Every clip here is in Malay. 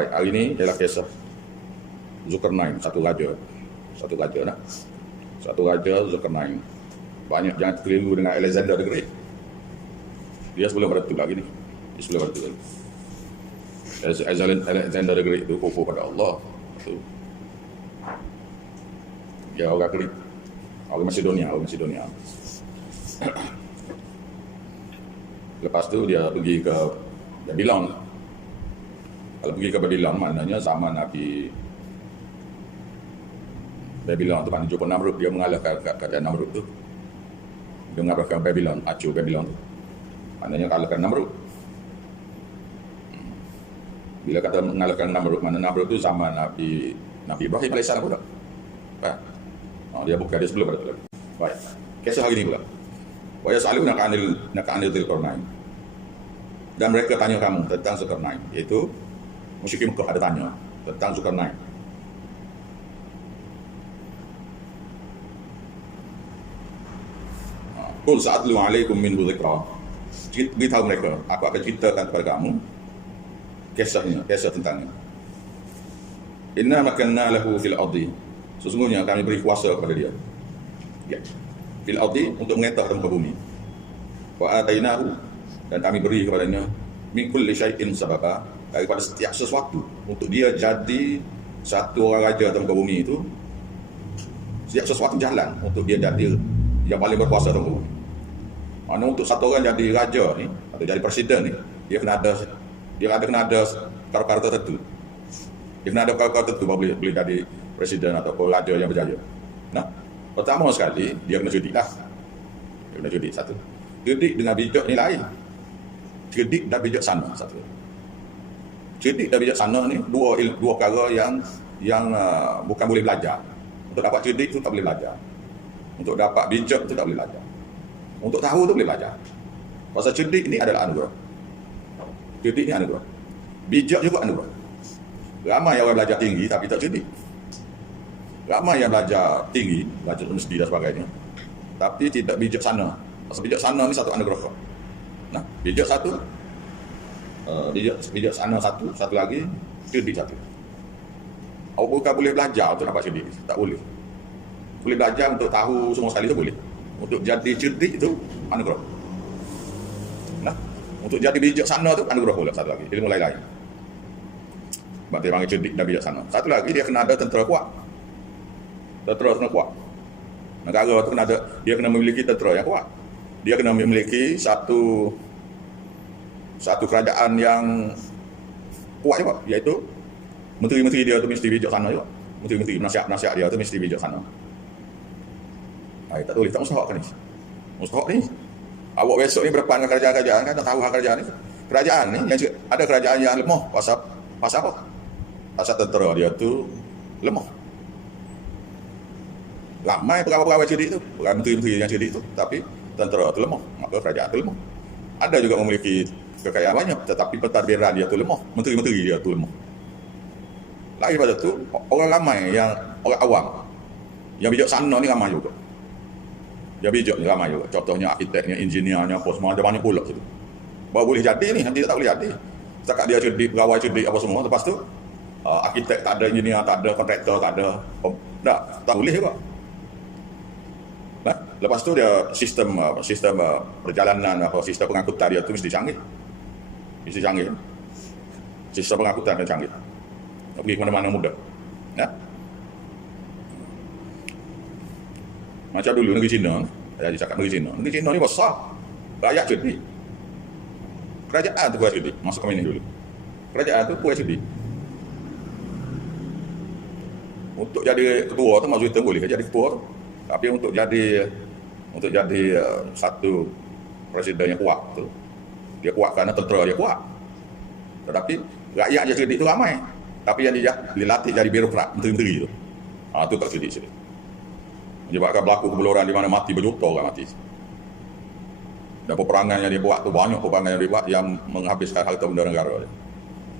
Baik, hari ini ialah kisah Zulkarnain, satu raja nak. Satu raja Zulkarnain. Banyak jangan keliru dengan Alexander the Great. Dia sebelum pada tu lagi ni. Dia sebelum pada tu lagi. Alexander the Great itu kufur pada Allah. Itu. Dia orang Greek. Orang Macedonia. Lepas tu dia pergi ke Babylon. Kalau pergi ke Babylon maknanya zaman Nabi Babylon tu, maknanya Jumpa Namrud, dia mengalahkan kerajaan Namrud tu. Dia mengalahkan Babylon, acur Babylon tu. Maknanya kalahkan Namrud. Bila kata mengalahkan Namrud, mana Namrud tu zaman Nabi Ibrahim AS pula. Kan? Dia bukan, dia sebelum pada tu lagi. Baik. Kisah hari ni pula. Wa yas'alunaka 'anil Dzulqarnain. Dan mereka tanya kamu tentang Zulkarnain, iaitu musyrikin Mekah ada tanya tentang Zulkarnain. Qul sa'atlu 'alaikum minhu dzikra. Beritahu mereka, aku akan ceritakan kepada kamu kisah tentangnya. Inna makanna lahu fil ardi. Sesungguhnya kami beri kuasa kepada dia. Ya. Fil ardi, untuk mengetah di muka bumi. Wa atainahu, dan kami beri kepadanya min kulli syai'in sababa, daripada setiap sesuatu untuk dia jadi satu orang raja di muka bumi itu. Setiap sesuatu jalan untuk dia jadi yang paling berkuasa di muka bumi. Mana untuk satu orang jadi raja ni atau jadi presiden ni, dia kena ada perkara tertentu. Dia kena ada perkara tertentu baru boleh jadi presiden atau raja yang berjaya. Nah, pertama sekali dia kena cerdik lah. Dia kena cerdik satu. Cerdik dengan bijak ni lain. Cerdik dan bijak sana satu. Cerdik dan bijak sana ni dua perkara yang bukan boleh belajar. Untuk dapat cerdik tu tak boleh belajar. Untuk dapat bijak tu tak boleh belajar. Untuk tahu tu boleh belajar. Pasal cerdik ni adalah anugerah. Cerdik ni anugerah. Bijak juga anugerah. Ramai orang belajar tinggi tapi tak cerdik. Ramai yang belajar tinggi, belajar universiti dan sebagainya, tapi tidak bijak sana. Pasal bijak sana ni satu anugerah. Nah, bijak satu, bijak sana satu lagi, cerdik satu. Awak bukan boleh belajar untuk dapat cerdik, tak boleh. Boleh belajar untuk tahu semua sekali tu boleh. Untuk jadi cerdik itu anugerah. Nah, untuk jadi bijak sana tu anugerah pula satu lagi, ilmu lain-lain. Sebab dia panggil cerdik dan bijak sana. Satu lagi dia kena ada tentera kuat. Tentera kena kuat. Negara tu kena ada, dia kena memiliki tentera yang kuat. Dia kena memiliki satu kerajaan yang kuat juga, iaitu menteri-menteri dia tu mesti bijak sana juga. Menteri-menteri, penasihat dia tu mesti bijak sana. Tak boleh, tak mustahak kan ni. Mustahak ni. Awak besok ni berdepan dengan kerajaan-kerajaan kan, tak tahu hal kerajaan ni. Kerajaan ni, ada kerajaan yang lemah. Pasal apa? Pasal tentera dia tu lemah. Ramai pegawai-pegawai cerdik tu, menteri-menteri yang cerdik tu, tapi tentera tu lemah, maka kerajaan tu lemah. Ada juga memiliki kekayaan banyak, tetapi pentadbiran dia tu lemah, menteri-menteri dia tu lemah. Lagi pada tu, orang ramai yang orang awam yang bijak sana ni ramai juga. Yang bijak ni ramai juga. Contohnya arkiteknya, engineernya, apa semua ada banyak pula situ. Baru boleh jadi ni, nanti tak boleh jadi. Setakat dia cerdik, pegawai cerdik apa semua, lepas tu arkitek tak ada, engineer tak ada, kontraktor tak ada, tak boleh juga. Nah, lepas tu dia sistem perjalanan sistem pengangkutan dia tu mesti canggih. Sistem pengangkutan dia canggih. Tak pergi ke mana-mana mudah. Ya. Macam dulu negeri China, saya cakap negeri China ni besar. Rakyat cerdik. Kerajaan tu kuat cerdik. Masuk ke ini dulu. Kerajaan tu kuat cerdik. Untuk jadi ketua tu maksud kita boleh jadi ketua tu. Tapi untuk jadi satu presiden yang kuat tu, dia kuat kerana tentera dia kuat. Tetapi rakyat je cerdik tu ramai. Tapi yang dia dilatih jadi birokrat, menteri-menteri tu. Tu tak cerdik. Menyebabkan berlaku kebeloran di mana mati berjuta orang mati. Dan peperangan yang dia buat tu banyak peperangan yang dia buat yang menghabiskan harta benda negara.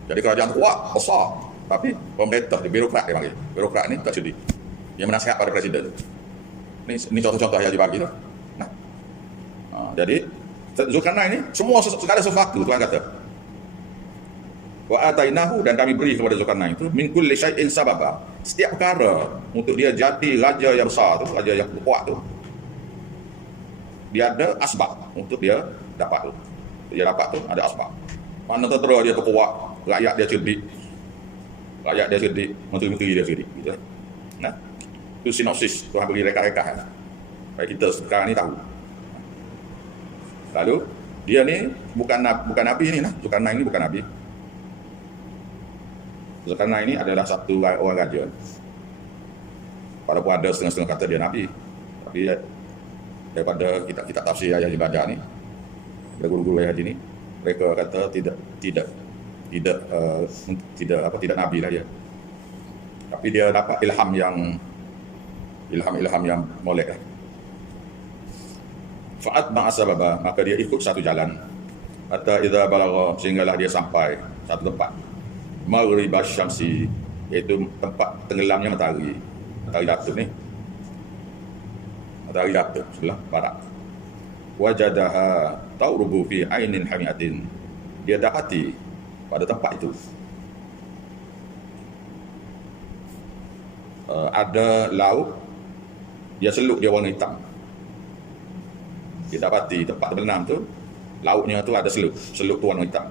Jadi kerajaan tu kuat, besar. Tapi pemerintah, birokrat dia panggil. Birokrat ni tak cerdik. Yang menasihat pada presiden tu. Ini contoh-contoh yang dibagi tu. Nah, jadi Zulkarnain ini semua segala sesuatu Tuhan kata Wa atainahu, dan kami beri kepada Zulkarnain itu min kulli syai'in sababa. Setiap perkara untuk dia jadi raja yang besar tu, raja yang kuat tu, dia ada asbab untuk dia dapat tu. Dia dapat tu ada asbab. Mana tertera dia tu kuat, rakyat dia cerdik. Rakyat dia cerdik, menteri-menteri dia cerdik gitu. Nah, itu sinopsis Tuhan beri reka-reka kan. Supaya kita sekarang ni tahu. Lalu dia ni bukan nabi ni nah, Zulkarnain ini bukan nabi. Zulkarnain ini adalah satu orang raja. Walaupun ada setengah-setengah kata dia nabi, tapi daripada kitab tafsir ayat ibadah ni, ada guru-guru ayat ini, mereka kata tidak nabi lah dia. Tapi dia dapat ilham yang molek lah. Fa'at ba'asababa, maka dia ikut satu jalan. Hatta idza balagha, sehinggalah dia sampai satu tempat. Maghribas syamsi, iaitu tempat tenggelamnya matahari datuk ni. Matahari datuk sebelah barat. Wajadaha taurubu fi ainin hamiatin. Dia dapati pada tempat itu ada laut, dia seluk dia warna hitam. Dia dapati tempat berenang tu, lautnya tu ada seluk tu warna hitam.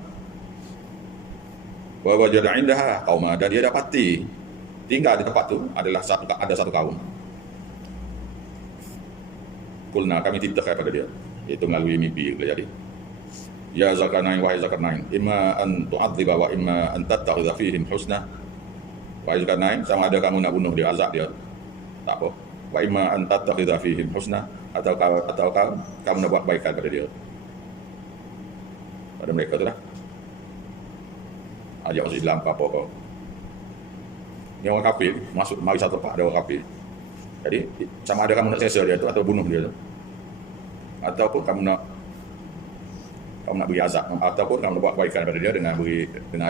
Wa wajada indaha qauma, dan dia dapati tinggal di tempat tu ada satu kaum. Kulna, kami titahkan pada dia, iaitu melalui mimpi boleh jadi. Ya Zulkarnain, wahai Zulkarnain, imma an tu'adziba wa imma an tattakhidha fihim husna. Wahai Zulkarnain, sama ada kamu nak bunuh dia, azab dia, tak apa. Wa imma an tattakhidha fihim husna, atau kamu nak buat kebaikan pada dia, pada mereka tu lah. Ajak masuk Islam apa kau. Ni orang kafir masuk mari satu tempat ada orang kafir. Jadi sama ada kamu nak sesa dia tu atau bunuh dia tu, ataupun kamu nak beri azab, ataupun kamu nak buat kebaikan pada dia dengan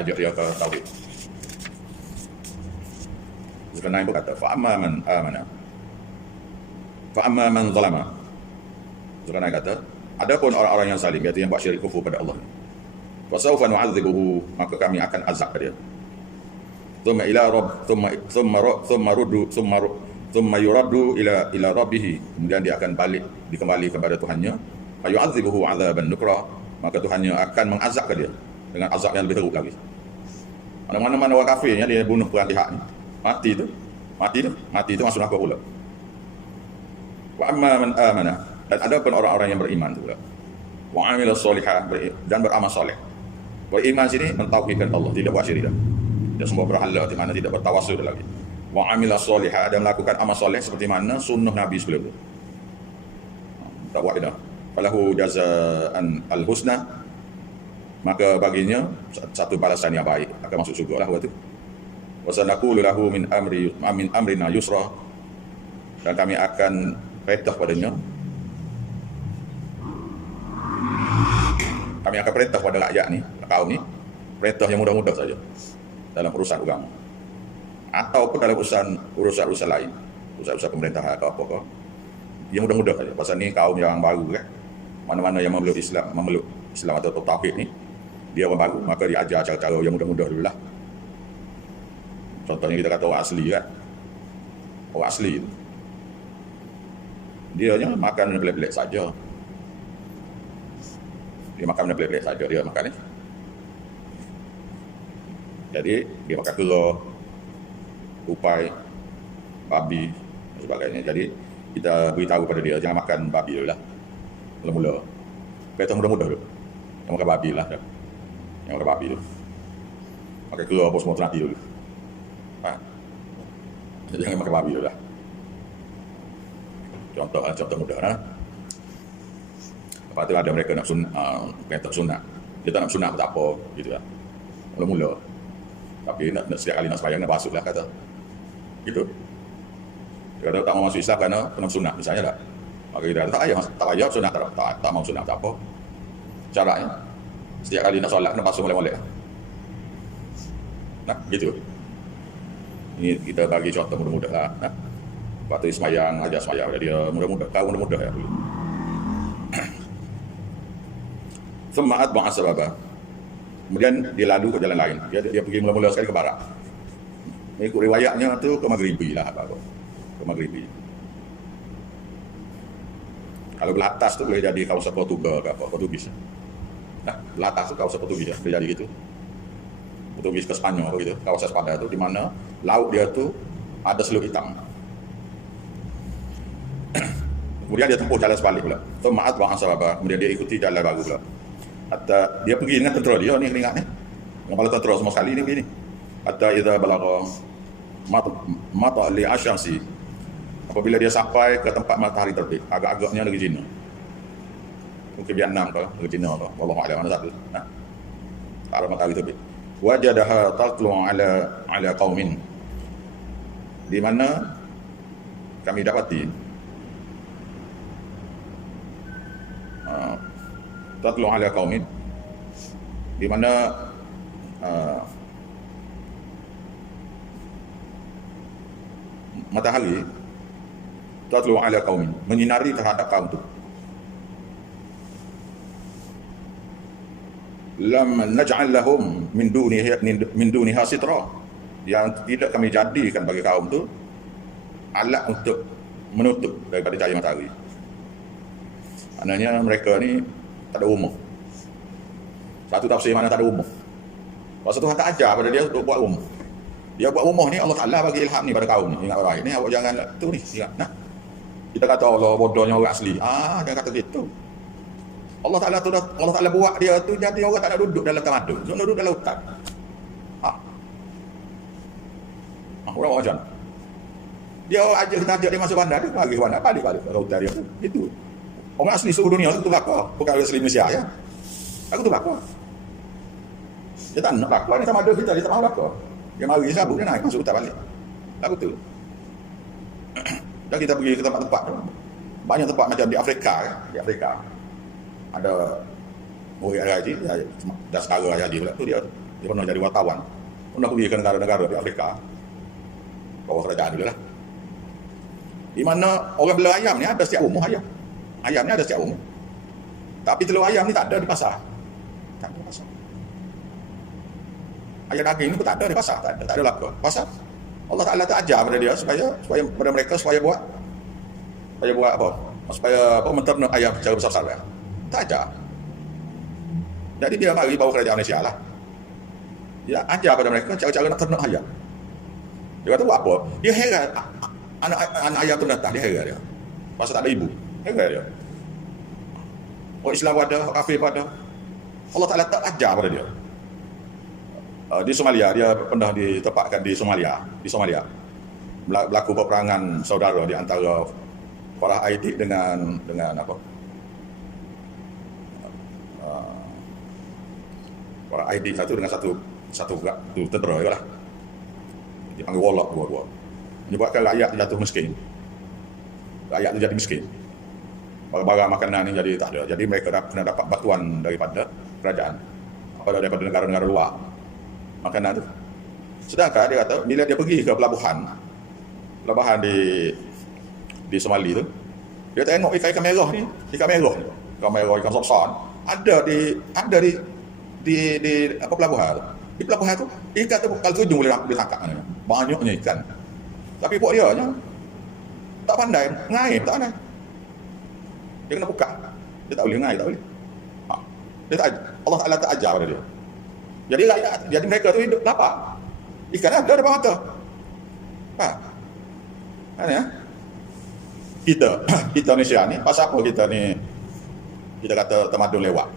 ajak dia ke tauhid. Zulkarnain pun kata fa amma man zalama. Zulkarnain kata adapun orang-orang yang zalim, iaitu yang buat syirik kufur pada Allah, fa sawfa nu'adzibuhu, maka kami akan azab dia. Thumma yuraddu ila rabbih, kemudian dia akan dikembali kepada Tuhannya. Fa yu'adzibuhu 'adzaban nukra, maka Tuhannya akan mengazab dia dengan azab yang lebih teruk lagi. Mana-mana orang kafirnya dia bunuh perantihak ni, mati tu masuk neraka pula. Wa amma man amana, dan ada pun orang-orang yang beriman tu pula. Wa amila solihah, dan beramal soleh. Beriman sini mentauhidkan Allah, tidak buat syirik dah. Dia semua berhala di mana tidak bertawassul lagi. Wa amila solihah, dan melakukan amal soleh seperti mana sunnah Nabi sebelum itu. Tak buat dah. Falahu jazaan al-husna, maka baginya satu balasan yang baik, akan masuk syurga lah waktu itu. Wa sanaqulu lahu min amrina yusra, dan kami akan perintah padanya, kami akan perintah pada rakyat ni, kaum ni, perintah yang mudah-mudah saja dalam urusan agama, ataupun dalam urusan lain, urusan pemerintahan atau apa-apa yang mudah-mudah saja. Pasal ni kaum yang baru kan, mana-mana yang memeluk Islam atau tauhid ni, dia orang baru, maka diajar cara-cara yang mudah-mudah dululah. Contohnya kita kata orang asli kan, orang asli dia hanya makan pelik-pelik saja. Dia makan pelik-pelik saja dia makan ni. Jadi dia makan kera, upai, babi dan sebagainya. Jadi kita beritahu pada dia jangan makan babi dulu lah, mula-mula. Kata mudah-mudah dulu, yang makan babi lah, yang makan babi dulu. Makan kera apa semua terhati dulu. Jangan makan babi dulu lah. Contoh mudah lah. Lepas tu ada mereka nak perintah sunat. Dia tak nak sunat pun tak apa gitu lah, mula-mula. Tapi nak setiap kali nak sembahyang nak basuh lah kata gitu. Dia kata tak mau masuk Islam kerana kena sunat misalnya tak. Maka dia kata tak payah sunat, tak mau sunat tak apa. Caranya setiap kali nak solat kena basuh molek-molek. Nah gitu. Ini kita bagi contoh mudah-mudah lah. Nah, waktu sembahyang, ajak sembahyang dia mudah-mudah, kau mudah-mudah ya dulu. Thumma atba'a sababa. Kemudian dia lalu ke jalan lain. Dia pergi mula-mula sekali ke barat. Ikut riwayatnya tu ke Maghribi lah apa-apa. Ke Maghribi. Kalau belah atas tu boleh jadi kawasan Portugal ke apa, Portugis. Nah, belah atas tu kawasan Portugis boleh jadi gitu. Portugis ke Spanyol gitu, kawasan sepadan tu di mana laut dia tu ada seluk hitam. Kemudian dia tempuh jalan sebalik pula. So ma'at wa ansababa, kemudian dia ikuti jalan baru pula. Hatta dia pergi dengan tentera dia ni ingat ni. Yang kepala tentera semua sekali ni begini. Hatta idza balagha mata li asyamsi, apabila dia sampai ke tempat matahari terbit, agak-agaknya negeri China. Mungkin Vietnam ke negeri China ke, wallahu a'lam, mana satu. Nah. Arah matahari terbit. Wajadaha tatlu ala qaumin. Di mana kami dapati tatlu ala qaumin, di mana matahari tatlu ala qaumin, menyinari terhadap kaum itu. Lam naj'al lahum min duniha sitra, yang tidak kami jadikan bagi kaum itu alat untuk menutup daripada cahaya matahari. Maknanya mereka ni tak ada umur. Satu tafsir mana tak ada umur. Pasal Tuhan tak ajar pada dia untuk buat umur. Dia buat rumah ni Allah Ta'ala bagi ilham ni pada kaum ni. Ingat orang ni, awak jangan tu ni. Ingat. Nah. Kita kata Allah bodohnya orang asli. Jangan kata gitu. Allah Ta'ala buat dia tu jadi orang tak nak duduk dalam tamadun. Dia nak duduk dalam hutan. Orang macam dia aja kita ajak dia masuk bandar, dia bagi bandar balik kalau hutan dia tu. Itu. Orang asli seluruh dunia tu apa? Bukan orang asli Malaysia ya. Aku tu apa? Dia tak nak apa ni tamadun kita, dia tak mahu apa. Dia mari sabuk dia naik masuk hutan balik. Lagu tu. Dan kita pergi ke tempat-tempat tu. Banyak tempat macam di Afrika kan? Di Afrika. Ada murid Haji, dah setara Haji pula tu dia pernah jadi wartawan. Pernah pergi ke negara-negara di Afrika. Bawah kerajaan dulu lah. Di mana orang bela ayam ni ada setiap umur ayam. Ayam ni ada setiap umur. Tapi telur ayam ni tak ada di pasar. Tak ada di pasar. Ayam daging ni pun tak ada di pasar. Tak ada laku. Pasar. Allah Ta'ala tak ajar pada dia supaya pada mereka supaya buat apa? Supaya menternak ayam secara besar-besar. Tak ajar. Jadi dia mari bawa kerajaan Malaysia lah. Dia ajar pada mereka cara-cara nak ternak ayam. Dia kata buat apa? Dia heran anak ayam tu datang, dia heran dia. Pasal tak ada ibu. Heran dia. Orang Islam ada, orang kafir ada. Allah Ta'ala tak ajar pada dia. Di Somalia, dia pernah ditempatkan di Somalia. Berlaku peperangan saudara di antara para Aidid dengan apa? Para Aidid satu dengan satu tentera lah. Dipanggil Warlock dua-dua. Menyebabkan rakyat jatuh miskin. Rakyat tu jadi miskin. Barang-barang makanan ni jadi tak ada. Jadi mereka kena dapat bantuan daripada kerajaan. Daripada negara-negara luar. Makanan tu. Sedangkan dia kata bila dia pergi ke pelabuhan di Somali tu, dia tengok ikan merah ni, ikan merah, ikan besar ada di apa pelabuhan tu. Di pelabuhan tu ikan tu kalau tujung boleh tangkap mana. Banyaknya ikan. Tapi buat dia nya tak pandai ngair, tak pandai. Dia kena buka. Dia tak boleh ngair, tak boleh. Allah Ta'ala tak ajar pada dia. Jadi mereka tu hidup lapar. Ikan ada depan mata. Kan ya? Kita Malaysia ni, pasal apa kita ni kita kata tamadun lewat.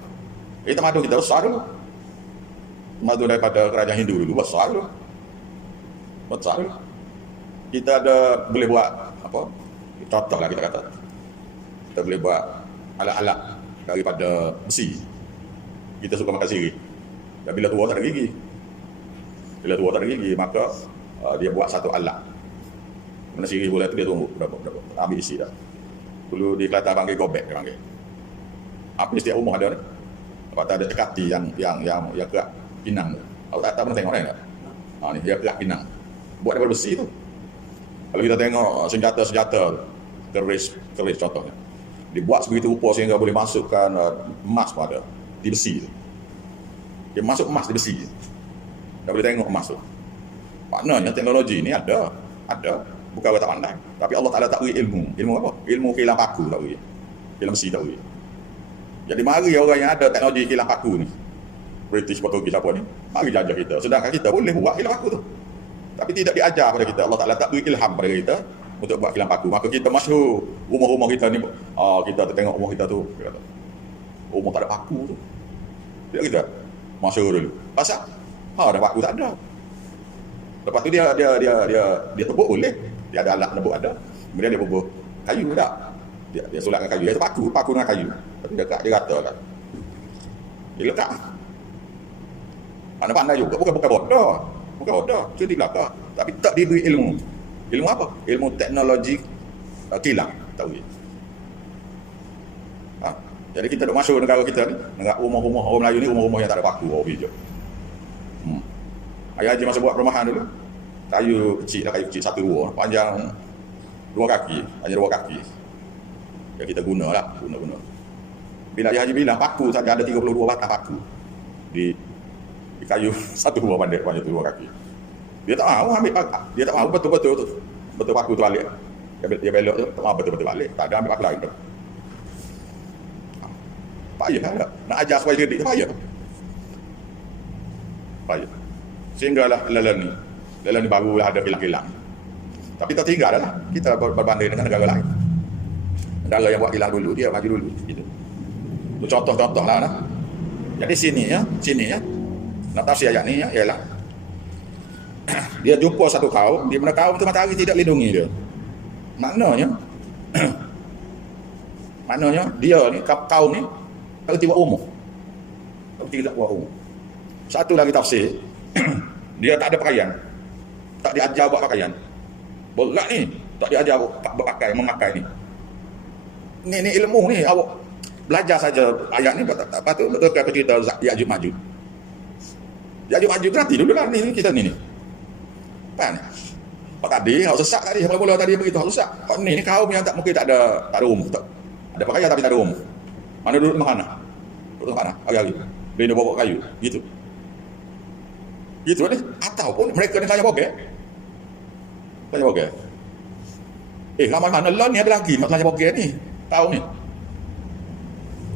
Tamadun kita besar dulu. Tamadun daripada kerajaan Hindu dulu besar dulu. Besar dulu. Kita boleh buat apa? Contoh lah kita kata. Kita boleh buat alat-alat daripada besi. Kita suka makan sirih. Dan bila tua tak ada gigi. Maka dia buat satu alat. Mana sirih bola tu dia tunggu berapa ambil isi dah. Dulu di Kelantan panggil gobek dia panggil. Apa setiap rumah ada ni. Lepas tu ada dekati yang kerak pinang. Awak tak pernah tengok kan? Ni dia kerak pinang. Buat daripada besi tu. Kalau kita tengok senjata keris contohnya. Dibuat sebegitu rupa sehingga boleh masukkan emas pada di besi tu. Dia masuk emas di besi. Tak boleh tengok emas tu. Maknanya teknologi ni ada. Bukan orang tak pandai. Tapi Allah Ta'ala tak beri ilmu. Ilmu apa? Ilmu kilang paku tak beri. Kilang besi tak beri. Jadi mari orang yang ada teknologi kilang paku ni, British, Portugis apa ni, mari jajah kita. Sedangkan kita boleh buat kilang paku tu. Tapi tidak diajar pada kita. Allah Ta'ala tak beri ilham pada kita untuk buat kilang paku. Maka kita masyhur rumah-rumah kita ni, kita tengok rumah kita tu, kita kata, rumah tak ada paku tu. Tidak kita masyhur dulu. Pasal ada paku tak ada. Lepas tu dia tebuk boleh. Dia ada alat nebuk ada. Kemudian dia bubuh kayu tak. Dia solatkan kayu. Dia paku dengan kayu. Tapi dia rata kan. Dia lekat. Pandai juga. Bukan bodoh. Jadi belakang. Tapi tak diberi ilmu. Ilmu apa? Ilmu teknologi kilang. Tahu ya? Jadi kita duk masuk negara kita ni. Negara rumah-rumah orang Melayu ni, rumah-rumah yang tak ada paku. Orang hijau. Ayah Haji masa buat perumahan dulu, kayu kecil satu dua, panjang 2 kaki, hanya 2 kaki. Ya kita guna. Bila Ayah Haji bilang paku saja ada 32 batang paku di kayu satu dua panjang 2 kaki. Dia tak mahu ambil paku, dia tak mahu betul paku tu balik. Dia belok tu, tak mahu betul balik, tak ada ambil paku lain tu. Payah tak? Nak ajar supaya cerdik, payah. Sehinggalah lelan ni barulah ada kilang-kilang. Tapi tak tinggal dah. Kita berbanding dengan negara lain. Negara yang buat kilang dulu, dia maju dulu. Gitu. Itu contoh-contoh lah. Nah. Jadi sini ya. Nak tafsir ayat ni ya, ialah dia jumpa satu kaum, di mana kaum tu matahari tidak lindungi dia. Maknanya dia ni, kaum ni tak tiba umur. Satu lagi tafsir, dia tak ada pakaian. Tak diajar buat pakaian. Berat ni, tak diajar memakai ni. Ni ilmu ni, awak belajar saja ayat ni, lepas tu betul ke cerita Ya'juj Ma'juj. Ya'juj Ma'juj nanti dulu lah ni kita ni. Kan? Pak tadi, hak sesak tadi, mula-mula tadi begitu, hak sesak. Hak ni kaum yang tak mungkin tak ada umur. Tak. Ada pakaian tapi tak ada umur. Mana duduk mana? Duduk mana? Hari-hari. Dia bawa kayu, gitu. Gitu ni. Ataupun mereka ni tanya bogek. Ramai mana lah ni ada lagi nak tanya bogek ni. Tahu ni.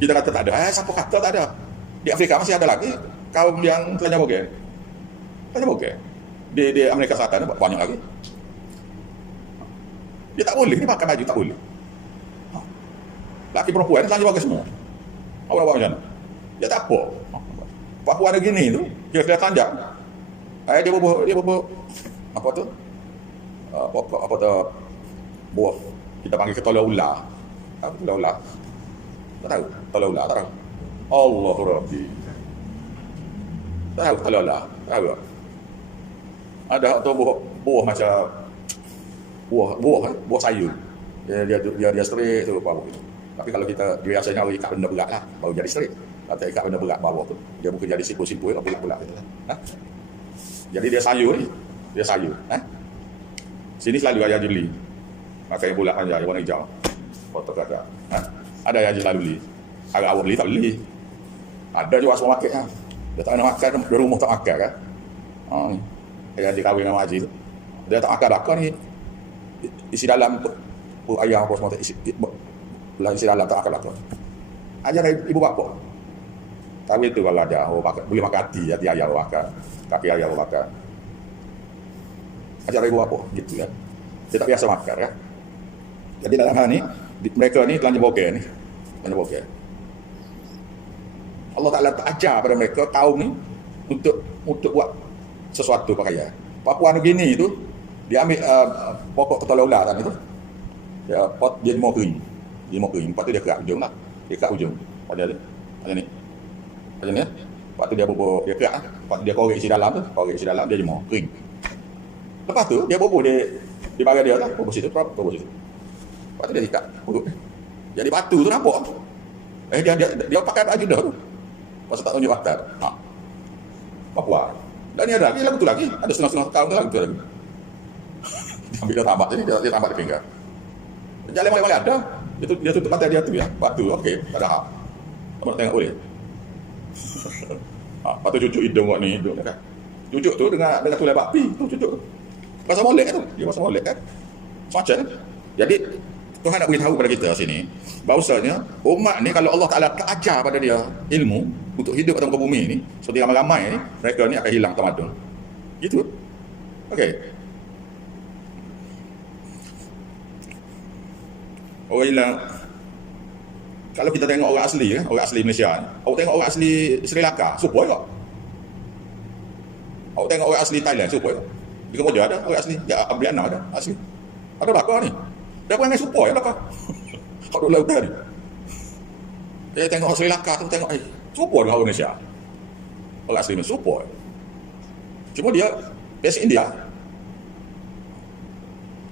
Kita kata tak ada. Siapa kata tak ada? Di Afrika masih ada lagi kaum yang tanya bogek. Di Amerika Selatan banyak lagi. Dia tak boleh ni pakai baju tak boleh. Laki perempuan ni tanya bogek semua. Awak buat macam mana? Dia tak apa. Perempuan ada gini tu, dia tanjak. Dia bubuh apa tu? Apa tu? Buah. Kita panggil ketolak ular. Apa ketolak ular? Tak tahu. Ketolak ular, tak tahu. Allahu Rabbi. Tak tahu ketolak ular. Tahu tak? Ada tu buah macam buah sayur. Dia straight tu bawah tu. Tapi kalau kita biasanya ikat benda berat lah, baru jadi straight. Atau ikat benda berat bawah tu, dia bukan jadi simpul-simpul, pula. Jadi dia sayur ni. Sini selalu ayah jeli. Pakai bulat panjang, warna hijau. Foto kata. Ada yang selalu beli. Agak awak beli, tak beli. Ada juga supermarket kan. Dia tak nak makan, di rumah tak makan kan. Ayah dia kahwin dengan Haji tu. Dia tak makan bakar ni. Isi dalam ayam apa semua. Isi dalam tak makan bakar. Ajar ibu bapa. Kahwin tu kalau ada, boleh makan hati ayam makan. Kaki ayam makan. Ajar ibu apa gitu kan. Dia tak biasa makan kan. Jadi dalam hal ni mereka ni telanjang bogel ni. Telanjang bogel. Allah Ta'ala tak ajar pada mereka kaum ni untuk buat sesuatu pakaian. Papua New Guinea tu dia ambil pokok ketolak ular tadi tu. Dia mau kering. Lepas tu dia kerak ujung lah. Dia kerak ujung. Macam ni. Lepas tu dia bubuh, dia kerak lah. Lepas tu dia korek isi dalam tu. Dia jemur, kering. Lepas tu dia bubuh di bagian dia lah. Bubuh situ. Lepas tu dia ikat perut. Jadi batu tu nampak. Dia pakai baju dah tu. Lepas tu tak tunjuk batal. Papua. Dan ni ada lagi, lagu tu lagi. Ada setengah-setengah tahun tu lagu tu lagi. Dia ambil dia tambak tadi, dia tambak di pinggang. Jalan boleh ada. Dia tutup pantai dia tu ya. Batu, okey, tak ada hak. Tak nak tengok boleh. Lepas tu cucuk hidung kat ni, hidung kan. Cucuk tu dengan tulai babi tu cucuk tu. Bahasa molek tu, dia bahasa molek kan. Semacam kan. Jadi Tuhan nak beritahu kepada kita sini bahawasanya umat ni kalau Allah Taala tak ajar pada dia ilmu untuk hidup atas muka bumi ni, seperti ramai-ramai ni, mereka ni akan hilang tamadun. Gitu. Okey. Orang hilang. Kalau kita tengok orang asli kan, orang asli Malaysia ni, awak tengok orang asli Sri Lanka, supaya tak? Awak tengok orang asli Thailand, supaya tak? Di Kamboja ada orang asli, ya Ambriana ada asli. Ada belakang ni. Dia perangai supaya belakang. Kau duduk lautan ni. Dia tengok Sri Lanka tu, tengok, supaya dengan orang Malaysia. Orang asli Malaysia, supaya. Cuma dia, basic India.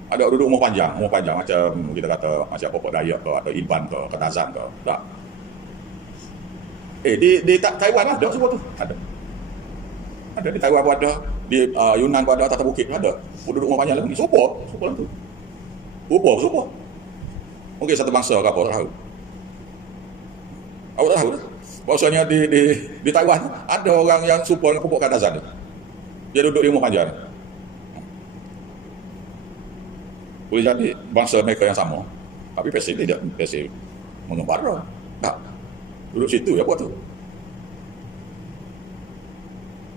Ada duduk umur panjang macam kita kata macam Popok Dayak ke atau Iban ke Ketazan ke. Tak. Di Taiwan ada semua tu. Ada di Taiwan pun ada, di Yunnan pun ada, Tata Bukit pun ada. Duduk umur panjang lagi. Supaya tu. Supaya. Mungkin satu bangsa ke apa, tak tahu. Awak tak tahu. Bahawasanya di Taiwan ada orang yang supaya dengan Popok Ketazan. Dia duduk di umur panjang. Boleh jadi bangsa mereka yang sama, tapi PSC tidak, PSC mengembara. Tak. Duduk situ ya buat tu.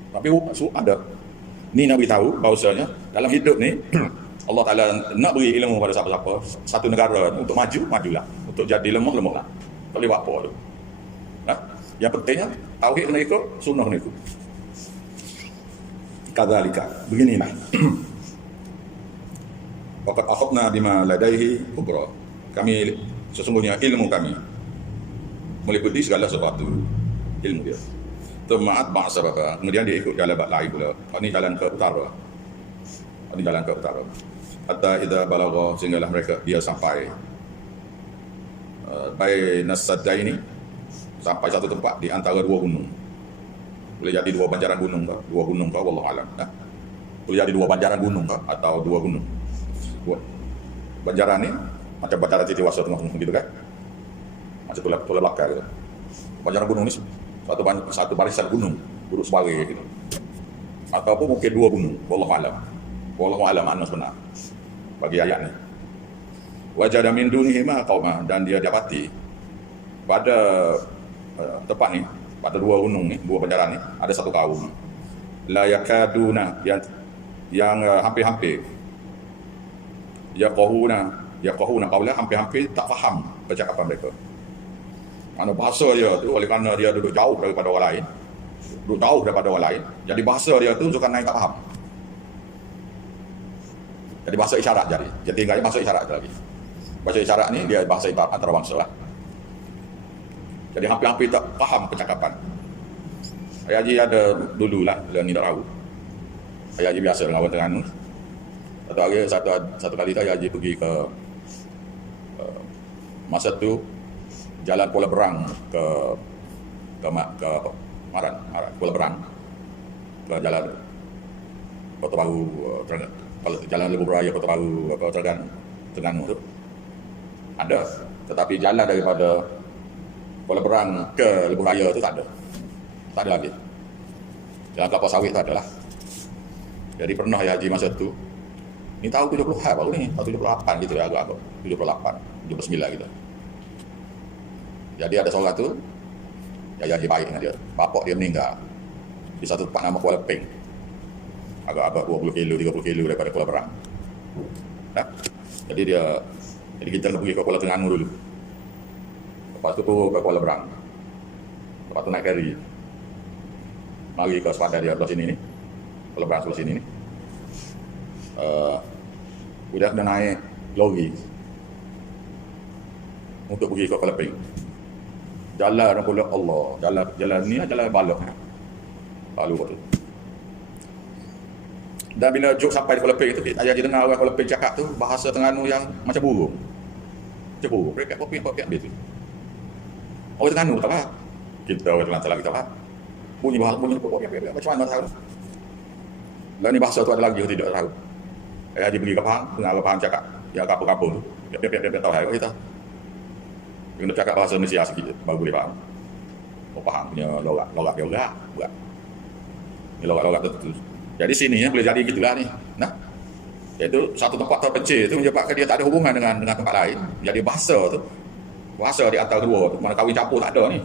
Tapi ada. Ni nak beritahu bahawasanya dalam hidup ni Allah Ta'ala nak beri ilmu pada siapa-siapa. Satu negara untuk maju, majulah. Untuk jadi lemah, lemahlah. Tak boleh buat apa tu. Nah, yang pentingnya tauhid kena ikut, sunnah kena ikut. Kadzalika. Beginilah. Waqad akhadna bima ladaihi kubra. Kami sesungguhnya ilmu kami meliputi segala sesuatu. Ilmu dia. Tumaat ba'sa baka. Kemudian dia ikut jalan lain pula. Ini jalan ke utara. Ini jalan ke utara. Hatta idza balagha, sehinggalah mereka dia sampai bainas saddaini, sampai satu tempat di antara dua gunung. Boleh jadi dua banjaran gunung ke, wallahu alam. Boleh jadi dua banjaran gunung ke atau dua gunung. Banjaran ni macam banjaran Titiwasa tengah gitu kan, macam tulah belakang gitu. Banjaran gunung ni satu barisan gunung duduk sebagai gitu, ataupun mungkin dua gunung. Wallahu alam mana sebenar bagi ayat ni. Wajada min dunihi ma qauma, dan dia dapati pada tempat ni, pada dua gunung ni, dua banjaran ni ada satu kaum la yakaduna, yang hampir-hampir yaqahuna qawla, hampir-hampir tak faham percakapan mereka. Mana bahasa dia tu, oleh kerana dia duduk jauh daripada orang lain, jadi bahasa dia tu sukan naik tak faham. Jadi bahasa isyarat jadi tinggalnya bahasa isyarat lagi. Bahasa isyarat ni dia bahasa antarabangsa lah. Jadi hampir-hampir tak faham percakapan. Ayah Haji ada dululah, bila ni tak tahu. Ayah Haji biasa dengan orang Terengganu. Satu kali Ayah Haji pergi ke masa tu jalan Pulau Berang ke Maran, Pulau Berang ke jalan Kota Baru Terengganu. Kalau jalan Lebuh Raya Kota Baru Terengganu tu ada, tetapi jalan daripada Pulau Berang ke Lebuh Raya tu tak ada lagi. Jalan kelapa sawit tak ada lah. Jadi pernah Ayah Haji masa tu, ni tahun 70-an baru ni, tahun 78 gitu ya, agak 78, 79 gitu. Jadi ada seorang tu, Ayah Haji baik dengan dia. Bapak dia meninggal di satu tempat nama Kuala Peng. Agak 20 kilo, 30 kilo daripada Kuala Berang. Jadi kita nak pergi ke Kuala Terengganu dulu. Lepas tu turun ke Kuala Berang. Lepas tu naik ferry. Mari ke sepadan dia sebelah sini ni. Kuala Berang sebelah sini ni. Udah kena naik lori untuk pergi ke Kuala Peng. Jalan pula Allah. Jalan ni jalan balok. Lalu tu. Dan bila jok sampai di Kuala Peng tu, Ayah Haji dengar orang Kuala Peng cakap tu bahasa Terengganu yang macam burung. Macam burung. Mereka kopi-kopi ambil tu. Orang Terengganu tak faham. Kita orang Terengganu lagi tak faham. Bunyi kopi macam mana tahu. Dan ni bahasa tu ada lagi tidak tahu. Ayah Haji pergi ke Pahang, dengar orang Pahang cakap. Ya kapur-kapur tu. Dia tahu hai kita. Kena cakap bahasa Malaysia sikit baru boleh faham. faham punya logat yoga buat. Ini logat tertentu. Jadi sini ya boleh jadi gitulah ni. Nah, iaitu satu tempat terpencil itu menyebabkan dia tak ada hubungan dengan tempat lain. Jadi bahasa di antara dua tu. Mana kawin campur tak ada ni.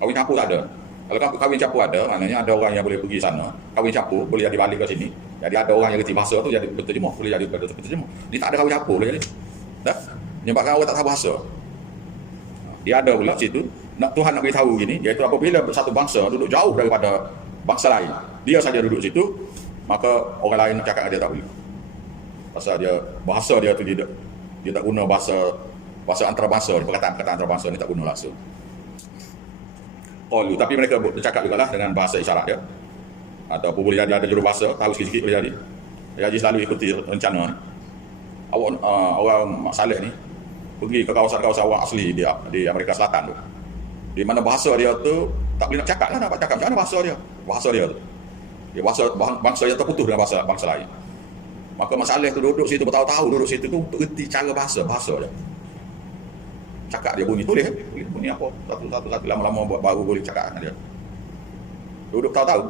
Kawin campur tak ada. Kalau kawin campur ada, maknanya ada orang yang boleh pergi sana. Kawin campur boleh jadi balik ke sini. Jadi ada orang yang reti bahasa tu jadi berterjemah, boleh jadi berterjemah. Dia tak ada kawin campur boleh jadi. Dah. Menyebabkan orang tak tahu bahasa. Dia ada pula situ. Tuhan nak beritahu gini, iaitu apabila satu bangsa duduk jauh daripada bangsa lain, dia saja duduk situ, maka orang lain cakap dia tak boleh. Pasal bahasa dia tu dia tak guna bahasa antarabangsa, perkataan antarabangsa ni tak guna langsung. Tapi mereka bercakap juga lah dengan bahasa isyarat dia. Ataupun boleh jadi ada jurubahasa, tahu sikit-sikit boleh jadi. Jadi selalu ikuti rencana ni. Orang Mak Saleh ni pergi ke kawasan-kawasan orang asli di Amerika Selatan tu. Di mana bahasa dia tu tak boleh nak cakap lah, nak cakap macam mana bahasa dia. Bahasa dia tu. Dia bangsa yang terputus dengan bangsa lain. Maka Mak Saleh tu duduk situ bertahun-tahun duduk situ tu untuk erti cara bahasa dia. Cakap dia bunyi tulis bunyi apa satu lama-lama baru boleh cakap dengan dia. Duduk tahu-tahu.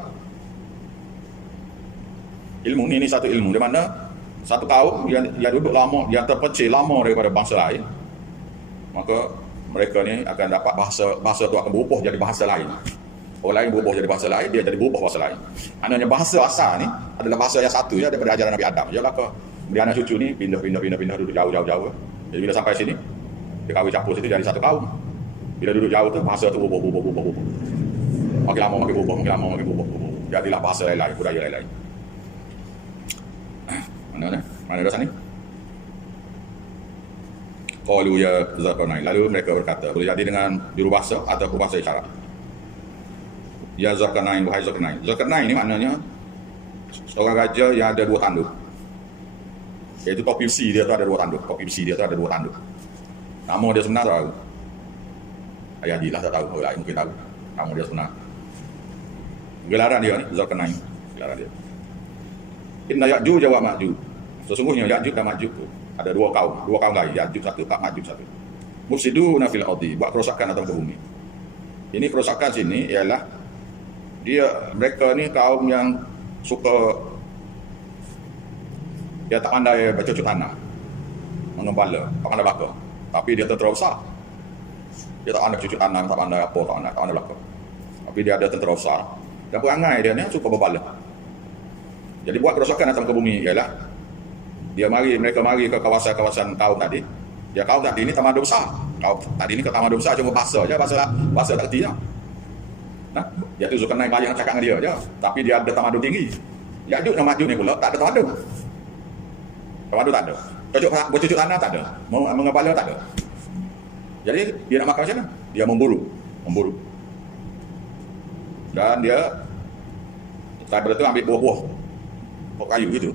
Ilmu ni satu ilmu di mana satu kaum yang duduk lama, yang terpencil lama daripada bangsa lain, maka mereka ni akan dapat bahasa tu akan berubah jadi bahasa lain. Orang lain berubah jadi bahasa lain, dia jadi berubah bahasa lain. Maknanya bahasa asal ni adalah bahasa yang satu ya daripada ajaran Nabi Adam. Ialah dia anak cucu ni pindah duduk jauh. Jadi bila sampai sini dia kahwin campur situ jadi satu kaum. Bila duduk jauh tu bahasa tu berubah. Makin lama makin berubah. Jadilah bahasa lain, budaya lain. Mana dah sana ni? Qalu ya Zulkarnain. Lalu mereka berkata, boleh jadi dengan jurubahasa atau bahasa isyarat. Ya Zulkarnain, wahai Zulkarnain. Zulkarnain ni maknanya seorang raja yang ada dua tanduk. Iaitu topi besi dia tu ada dua tanduk. Nama dia sebenar tak tahu. Ayah Adilah tak tahu, orang lain mungkin tahu. Nama dia sebenar. Gelaran dia ni, Zulkarnain. Gelaran dia. Inna Ya'juj wa Ma'juj. Sesungguhnya Ya'juj dan Ma'juj tu ada dua kaum lain. Ya'juj satu, Ma'juj satu. Mufsiduna fil ardi, buat kerosakan atas bumi. Ini kerosakan sini ialah mereka ni kaum yang suka, dia tak pandai bercocok tanam, mengembala, tak pandai bakar. Tapi dia tentera besar. Dia tak pandai bercocok tanam, tak pandai apa, tak pandai bakar. Tapi dia ada tentera besar. Dan perangai dia ni suka berbala. Jadi buat kerosakan atas muka bumi ialah mereka mari ke kawasan-kawasan kaum tadi. Dia kaum tadi ni tamadun besar. Kaum tadi ni ke tamadun besar cuma bahasa je, bahasa tak erti je. Nah, dia tu Zulkarnain bayang cakap dengan dia je, tapi dia ada tamadun tinggi. Ya'juj dan Ma'juj ni pula tak ada tamadun. Tamadun tak ada. Bercucuk tanah tak ada. Mengembala tak ada. Jadi dia nak makan macam mana? Dia memburu. Dan dia daripada tu ambil buah-buah pokok kayu gitu.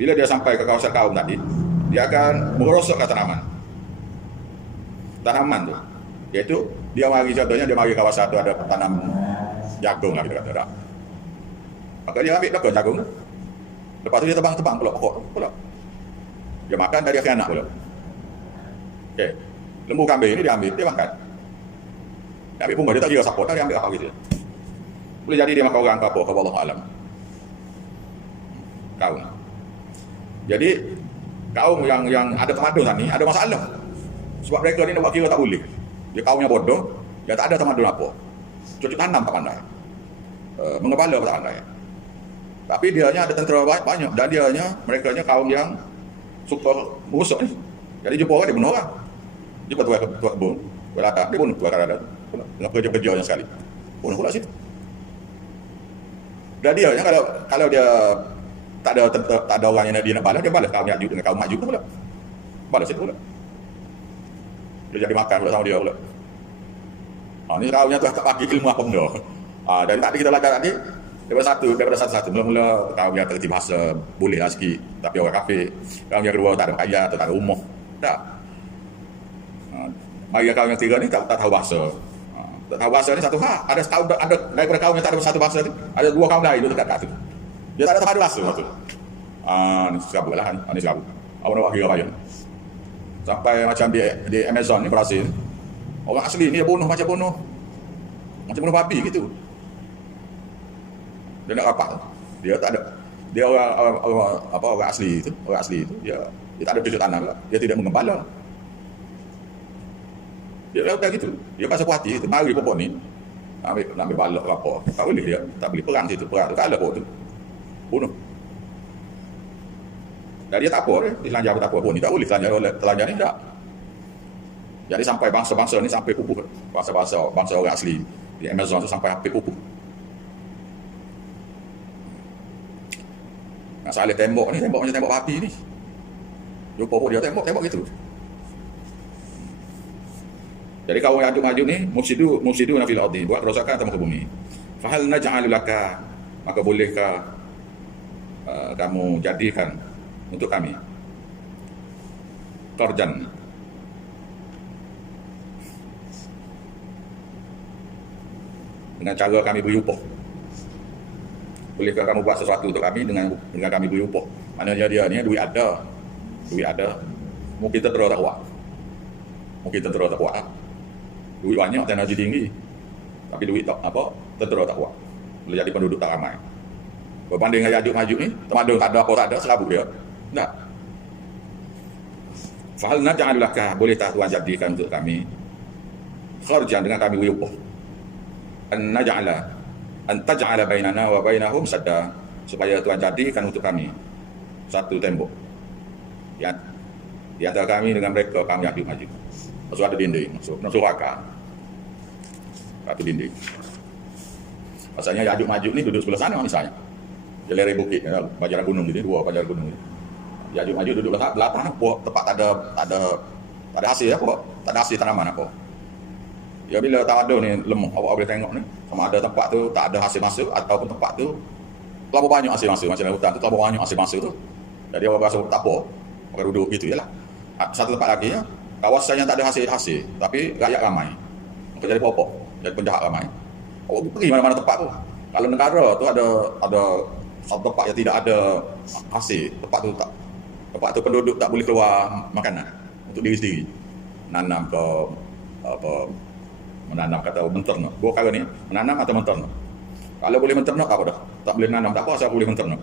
Bila dia sampai ke kawasan kaum tadi, dia akan merosakkan tanaman tu. Iaitu dia mari kawasan tu ada tanam jagung lah kita kata dah. Maka dia ambil belakang jagung tu. Lepas tu dia tebang pula pokok tu pula. Dia makan dari akhir anak pula. Okey. Lembu kambing ni dia ambil, dia makan. Dia ambil pun dia tak kira siapa dah, dia ambil apa gitu. Boleh jadi dia makan orang ke apa, ke Allah Alam. Kaum. Jadi kaum yang ada tamadun ni ada masalah. Sebab mereka ni nak buat kira tak boleh. Dia kaumnya bodoh, dia tak ada tamadun apa. Cucuk tanam tak pandai. Mengembala tak pandai. Tapi dianya ada tentera banyak dan mereka kaum yang suka merosak ni. Jadi jumpa orang dia bunuh orang. Jumpa tuan kebun, berlatah dia bunuh tuan kadang-kadang. Dengan kerja-kerjanya sekali. Bunuh pula situ. Dan dia kalau dia tak ada orang yang dia nak balas, dia balas kaum Ya'juj dengan kaum Ma'juj pula. Balas situ pula. Dia jadi makan pula sama dia pula. Ni kaumnya tu tak bagi ilmu apa benda. Dan tadi kita belajar tadi daripada satu. Mula-mula kaum yang terti bahasa boleh lah sikit. Tapi orang kafir. Kaum yang kedua tak ada kaya atau tak ada rumah. Tak. Mari kaum yang tiga ni tak tahu bahasa. Tak tahu bahasa ni satu hal. Ada daripada kaum yang tak ada satu bahasa tu, ada dua kaum lain dekat kat tu. Dia tak ada tahu bahasa tu. Ni serabut lah. Ni serabut. Awak nak kira apa. Sampai macam di Amazon ni Brazil. Orang asli ni dia bunuh macam bunuh. Macam bunuh babi gitu. Dia nak rapat. Dia tak ada. Dia orang asli itu, dia tak ada cucuk tanam lah. Dia tidak mengembala. Dia lakukan gitu. Dia pasal puas hati itu. Mari pokok ni nak ambil balak ke apa. Tak boleh dia. Tak boleh perang situ. Perang tu kalah pokok tu. Bunuh. Dan dia tak apa. Dia telanjang pun tak apa pun. Ni tak boleh telanjang ni tak. Jadi sampai bangsa-bangsa ni sampai pupuh. Bangsa orang asli di Amazon tu sampai hampir pupuh. Nak salah tembok ni, tembok macam tembok api ni. Jumpa pun dia tembok gitu. Jadi kaum yang aduk-aduk ni mufsidu fil ardi, buat kerosakan atas muka bumi. Fa hal naj'alu laka, maka bolehkah kamu jadikan untuk kami qarjan, dengan cara kami beri upah. Bolehkah kamu buat sesuatu untuk kami dengan kami beri upah? Maknanya dia ni duit ada. Mungkin tentera tak kuat. Duit banyak, teknologi tinggi. Tapi duit tak apa, tentera tak kuat. Boleh jadi penduduk tak ramai. Berbanding dengan Yajuj-Majuj ni, temadun tak ada apa tak ada, selabu dia. Tak. Fahal naj'alu laka, boleh tak Tuhan jadikan untuk kami kharjan, dengan kami beri upah. An taj'ala bainana wa bainahum sadda, supaya Tuhan jadikan untuk kami satu tembok yang di antara kami dengan mereka, kami Yajuj-Majuj. Maksud ada dinding, maksud rakah. Satu dinding. Maksudnya Yajuj-Majuj ni duduk sebelah sana misalnya. Dia lereng bukit, bajaran gunung gitu, dua bajaran gunung gitu. Yajuj-Majuj duduk belakang tempat tak ada hasil apa, tak ada hasil tanaman apa. Ya bila tak ada ni lemah, awak boleh tengok ni, sama ada tempat tu tak ada hasil masuk ataupun tempat tu terlalu banyak hasil masuk, macam hutan tu terlalu banyak hasil masuk tu. Jadi awak rasa tak apa, awak duduk gitu jelah. Satu tempat lagi ya, kawasan yang tak ada hasil, tapi rakyat ramai. Maka jadi popok, jadi penjahat ramai. Awak pergi mana-mana tempat tu. Kalau negara tu ada satu tempat yang tidak ada hasil, tempat tu penduduk tak boleh keluar makanan untuk diri sendiri. Menanam kata menternak. Dua perkara ni, menanam atau menternak. Kalau boleh menternak apa dah? Tak boleh menanam, tak apa, asal boleh menternak.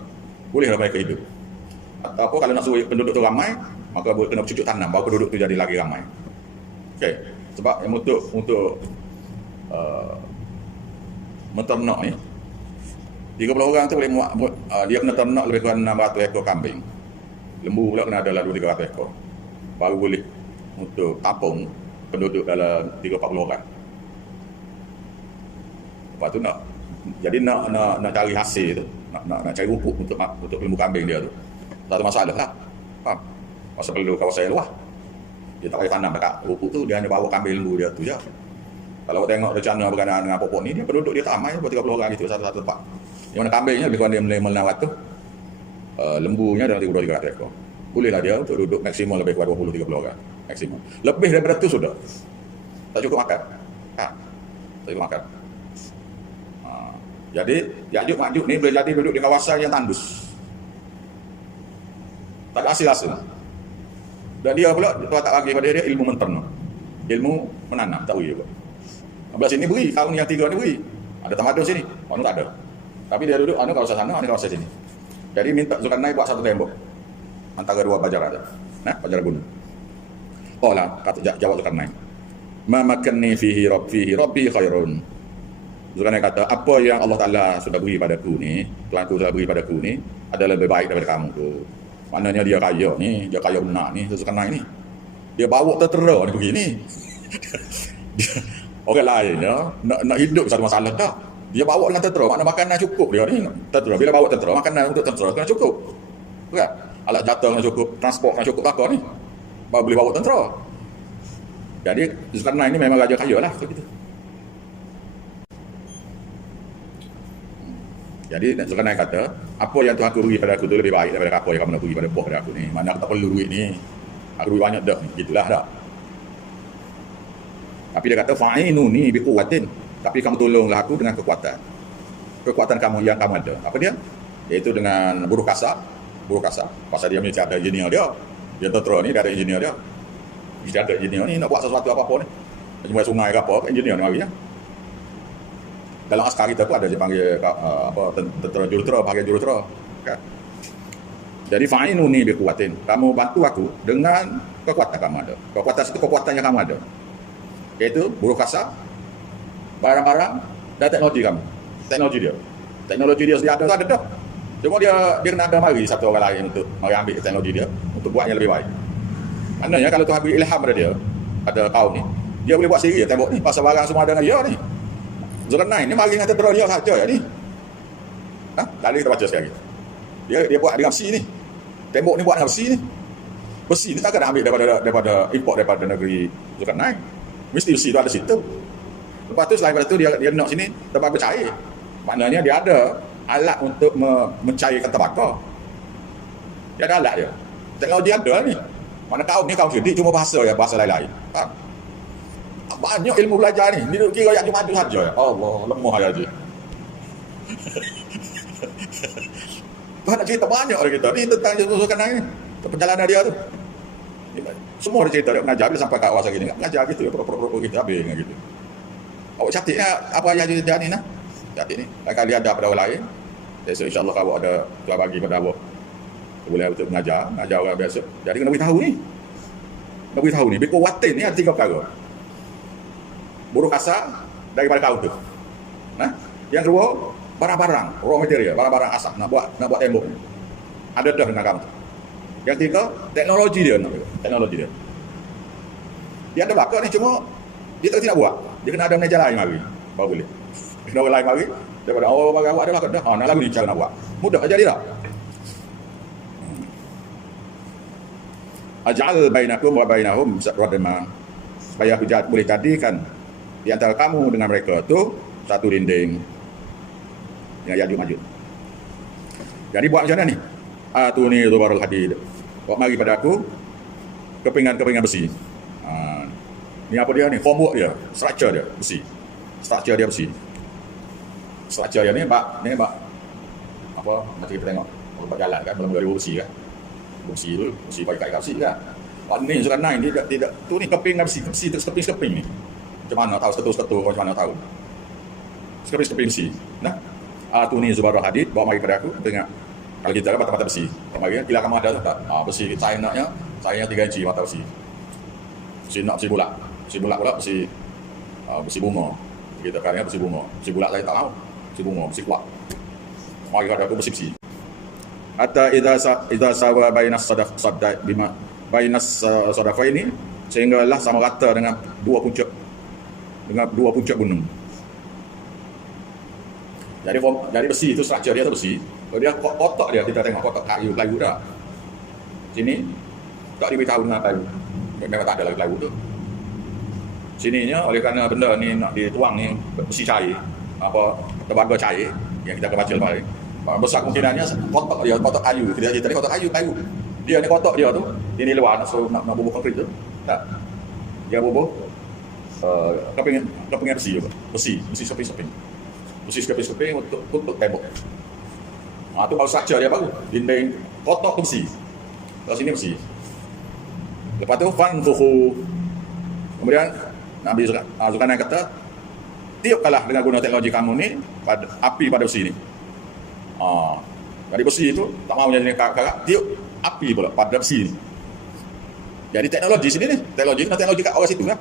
Bolehlah mereka hidup. Atau kalau nak suruh penduduk tu ramai, maka kena bercucuk tanam, baru penduduk tu jadi lagi ramai. Okey. Sebab yang untuk menternak ni, 30 orang tu boleh dia kena ternak lebih kurang 600 ekor kambing. Lembu pula kena ada lah 200-300 ekor. Baru boleh untuk tampung penduduk dalam 30-40 orang. Lepas tu nak cari hasil tu, nak cari pupuk untuk lembu kambing dia tu. Satu masalah lah. Faham? Masa perlu kawasan yang luas. Dia tak payah tanam dekat pupuk tu, dia hanya bawa kambing lembu dia tu je. Kalau awak tengok rencana berkenaan dengan pokok ni, dia penduduk dia tak ramai, 30 orang gitu, satu tempat. Yang mana kambingnya lebih kurang dia 600, lembunya dalam 300 ekor. Bolehlah dia untuk duduk maksimum lebih kurang 20-30 orang. Maksimum. Lebih daripada tu sudah. Tak cukup makan. Tak cukup makan. Jadi, Yajuj-Majuj ni boleh jadi duduk di kawasan yang tandus. Tak ada hasil-hasil. Dan dia pula, Tuhan tak bagi pada dia ilmu menternak. Ilmu menanam, tak beri juga. Sebelah sini beri, kaum yang tiga ni beri. Ada tamadun sini, orang tak ada. Tapi dia duduk, ada kawasan sana, ada kawasan sini. Jadi minta Zulkarnain buat satu tembok antara dua bajaran aja. Bajaran gunung. Kata jawab Zulkarnain. Ma makanni fihi rabbi khairun. Zulkarnain kata, apa yang Allah Ta'ala sudah beri padaku ni, Tuhanku sudah beri padaku ni, adalah lebih baik daripada kamu tu. Maknanya dia kaya ni, dia kaya benar ni, Zulkarnain ni. Dia bawa tertera ni begini. Orang lain ya, nak hidup satu masalah dah. Dia bawa dengan tentera, makna makanan cukup dia ni. Tentera, bila bawa tentera, makanan untuk tentera kena cukup. Kan? Alat jata kena cukup, transport kena cukup apa ni. Baru boleh bawa tentera. Jadi Zulkarnain ni memang raja kaya lah begitu. Jadi Zulkarnain kata, apa yang Tuhan beri pada aku tu lebih baik daripada apa yang kamu nak beri pada bos pada aku ni. Mana aku tak perlu duit ni. Aku duit banyak dah, gitulah dah. Tapi dia kata fa'inuni biquwwatin, tapi kamu tolonglah aku dengan kekuatan. Kekuatan kamu yang kamu ada. Apa dia? Iaitu dengan buruh kasar. Pasal dia mesti ada engineer dia. Dia tentera ni dia ada engineer dia. Mesti ada engineer ni nak buat sesuatu apa-apa ni. Jumpa sungai ke apa, engineer ni mari ya. dalam askar kita pun ada dia panggil tentera jurutera, bahagian jurutera kan. Jadi fa'inuni biquwatin, kamu bantu aku dengan kekuatan kamu ada. Kekuatan itu kekuatan yang kamu ada, iaitu buruh kasar, barang-barang dan teknologi kamu. Teknologi dia sudah ada dah. Cuma dia kena ada mari satu orang lain untuk mari ambil teknologi dia untuk buatnya lebih baik. Maknanya kalau Tuhan beri ilham pada dia, pada kaum ni, dia boleh buat sendiri tembok ni, pasal barang semua ada dengan dia ni. Zulkarnain ni mari dengan tentera dia saja ya ni. Tadi kita baca sekali. Dia buat dengan besi ni. Tembok ni buat dengan besi ni. Besi ni takkan nak ambil daripada import daripada negeri Zulkarnain. Mesti besi tu ada situ. Lepas tu selain daripada tu dia nak sini tembaga cair. Maknanya dia ada alat untuk mencairkan tembakau. Dia ada alat dia. Teknologi ada ni. Mana kaum ni kaum cerdik cuma bahasa lain-lain. Faham? Banyak ilmu belajar ni. Ni kira yang cuma ada saja ya. Allah, lemah aja. Tuhan nak cerita banyak orang kita. Ni tentang Zulkarnain ni. Perjalanan dia tu. Semua dia cerita, dia mengajar. Bila sampai kat awal lagi ni, mengajar gitu ya. Pro kita habis dengan gitu. Awak catik apa yang dia ni nah. Catik ni. Lain kali ada pada orang lain. Besok insyaAllah kalau ada Tuhan bagi pada awak. Boleh betul mengajar orang biasa. Jadi kena beritahu ni. Kena beritahu ni. Biquwatin ni ada 3 perkara. Buruh kasar daripada kaum tu. Yang kedua, barang-barang, raw material, barang-barang asap nak buat tembok ni. Ada dah dengan kamu tu. Yang ketiga, teknologi dia. Dia ada bakar ni cuma dia tak nak buat. Dia kena ada manager lain mari. Baru boleh. Kena orang lain mari daripada bagi awak ada bakar dah. Nak lagu ni cara nak buat. Mudah aja dia tak. Aj'al bainakum wa bainahum radma. Supaya aku boleh jadikan di antara kamu dengan mereka tu satu dinding yang Ya'juj Ma'juj. Jadi buat macam mana ni? Atuni zubarul hadid. Buat mari pada aku kepingan-kepingan besi. Ni apa dia ni? Formwork dia, structure dia besi. Structure dia besi. Structure dia ni apa? Apa macam kita tengok tempat jalan kan, belum ada besi kan. Besi pakai kayu besi kan. Ni Zulkarnain dia tidak tu ni kepingan besi tu keping ni. Macam mana tahu seketul macam mana tahu. Keping besi. Nah. Atuni zubarul hadid, bawa mari pada aku tengok. Kalau kita ada mata-mata besi, bawa mari bila kamu ada tu tak? Besi saya 3 inci mata besi. Besi bulat. Besi bulat pula besi bunga. Kita kan besi bunga. Besi bulat saya tak tahu. Besi bunga, besi kuat. Mari pada aku besi. Hatta idza sawa bainas sadaq bima bainas sadafaini, sehinggalah sama rata dengan dua puncak gunung. Jadi besi itu struktur dia tu besi. Kalau dia kotak dia, kita tengok kotak kayu dah. Sini tak diberitahu dengan kayu. Memang tak ada lagi kayu tu. Sininya oleh kerana benda ni nak dituang ni besi cair, tembaga cair yang kita akan baca lepas ni. Besar kemungkinannya kotak kayu. Kita tadi kotak kayu. Dia ni kotak dia tu, ini luar nak bubuh konkrit tu. Tak. Dia bubuh kepingan besi juga. Besi seping-seping. Besi seping-seping untuk tembok. Tu baru structure dia baru. Dinding kotak tu besi. Kalau sini besi. Lepas tu fanfuhu. Kemudian Nabi Zulkarnain kata, tiupkanlah dengan guna teknologi kamu ni api pada besi ni. Dari besi itu tak mahu jadi karak, tiup api pula pada besi ni. Jadi teknologi sini ni, teknologi kat orang situ kan.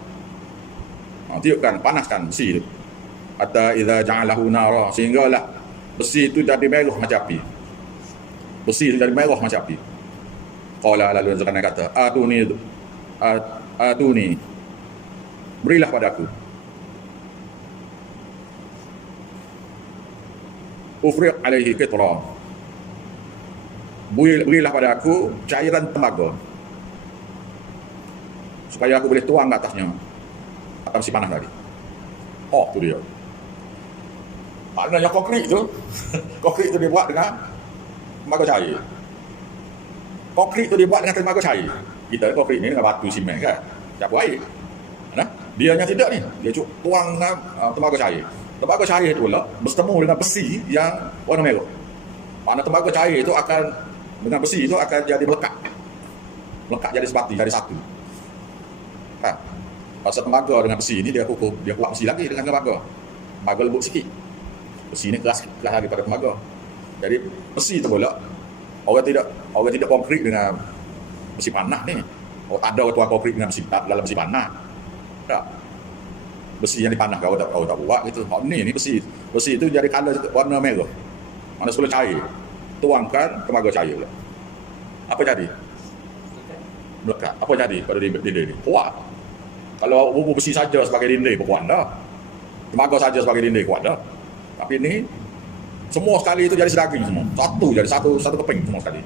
Tiupkan, panaskan besi itu. Hatta idza ja'alahu nara, sehinggalah besi itu jadi merah macam api. Besi itu jadi merah macam api. Qala lalu Zulkarnain kata, atuni berilah padaku. Ufriq alaihi qitra. Berilah pada aku cairan tembaga. Supaya aku boleh tuang ke atasnya. Atau masih panas tadi. Tu dia. Maknanya konkrit tu. Konkrit tu dia buat dengan tembaga cair. Konkrit tu dia buat dengan tembaga cair. Kita konkrit ni dengan batu simen kan. Campur air. Dia yang tidak ni. Dia tuang dengan tembaga cair. Tembaga cair itu pula bertemu dengan besi yang warna merah. Mana tembaga cair itu akan dengan besi itu akan jadi melekat. Melekat jadi sebati, jadi satu. Pasal tembaga dengan besi ini dia kukuh, dia kuat besi lagi dengan tembaga. Tembaga lembut sikit. Besi ni keras lagi pada tembaga. Jadi besi terbolak. Orang tidak konkret dengan besi panah ni. Orang tak ada tuan konkret dengan besi dalam besi panah. Tak. Besi yang dipanah kau tak buat gitu. Ni besi itu jadi color warna merah. Mana sepuluh cair. Tuangkan tembaga cair pula. Apa jadi? Melekat. Apa jadi pada dinding ni? Kuat. Kalau bumbu besi saja sebagai dinding, kuat dah. Tembaga saja sebagai dinding, kuat dah. Tapi ni semua sekali itu jadi sedaging semua. Jadi satu keping semua sekali.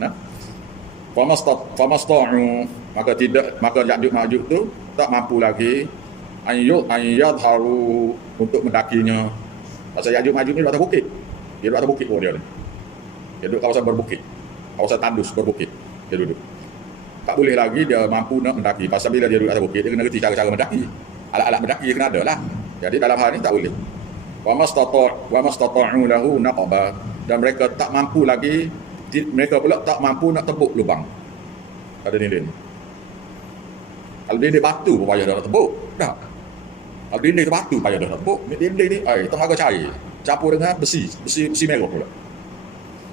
Nah. Famasta'u maka Ya'juj Ma'juj tu tak mampu lagi ayyadharu untuk mendakinya. Pasal Ya'juj Ma'juj ni di atas bukit. Dia di atas bukit dia ni. Dia duduk kawasan berbukit. Kawasan tandus berbukit. Dia duduk. Tak boleh lagi dia mampu nak mendaki. Pasal bila dia duduk atas bukit, dia kena kerti cara-cara mendaki. Alat-alat mendaki dia kena ada lah. Jadi dalam hal ni tak boleh. Wa mastata'u lahu naqaba. Dan mereka tak mampu lagi, mereka pula tak mampu nak tebuk lubang pada dinding. Kalau dinding batu pun payah dah nak tebuk. Dah. Kalau dinding tu batu payah dah nak tebuk. Dinding ni tembaga cair campur dengan besi merah pula.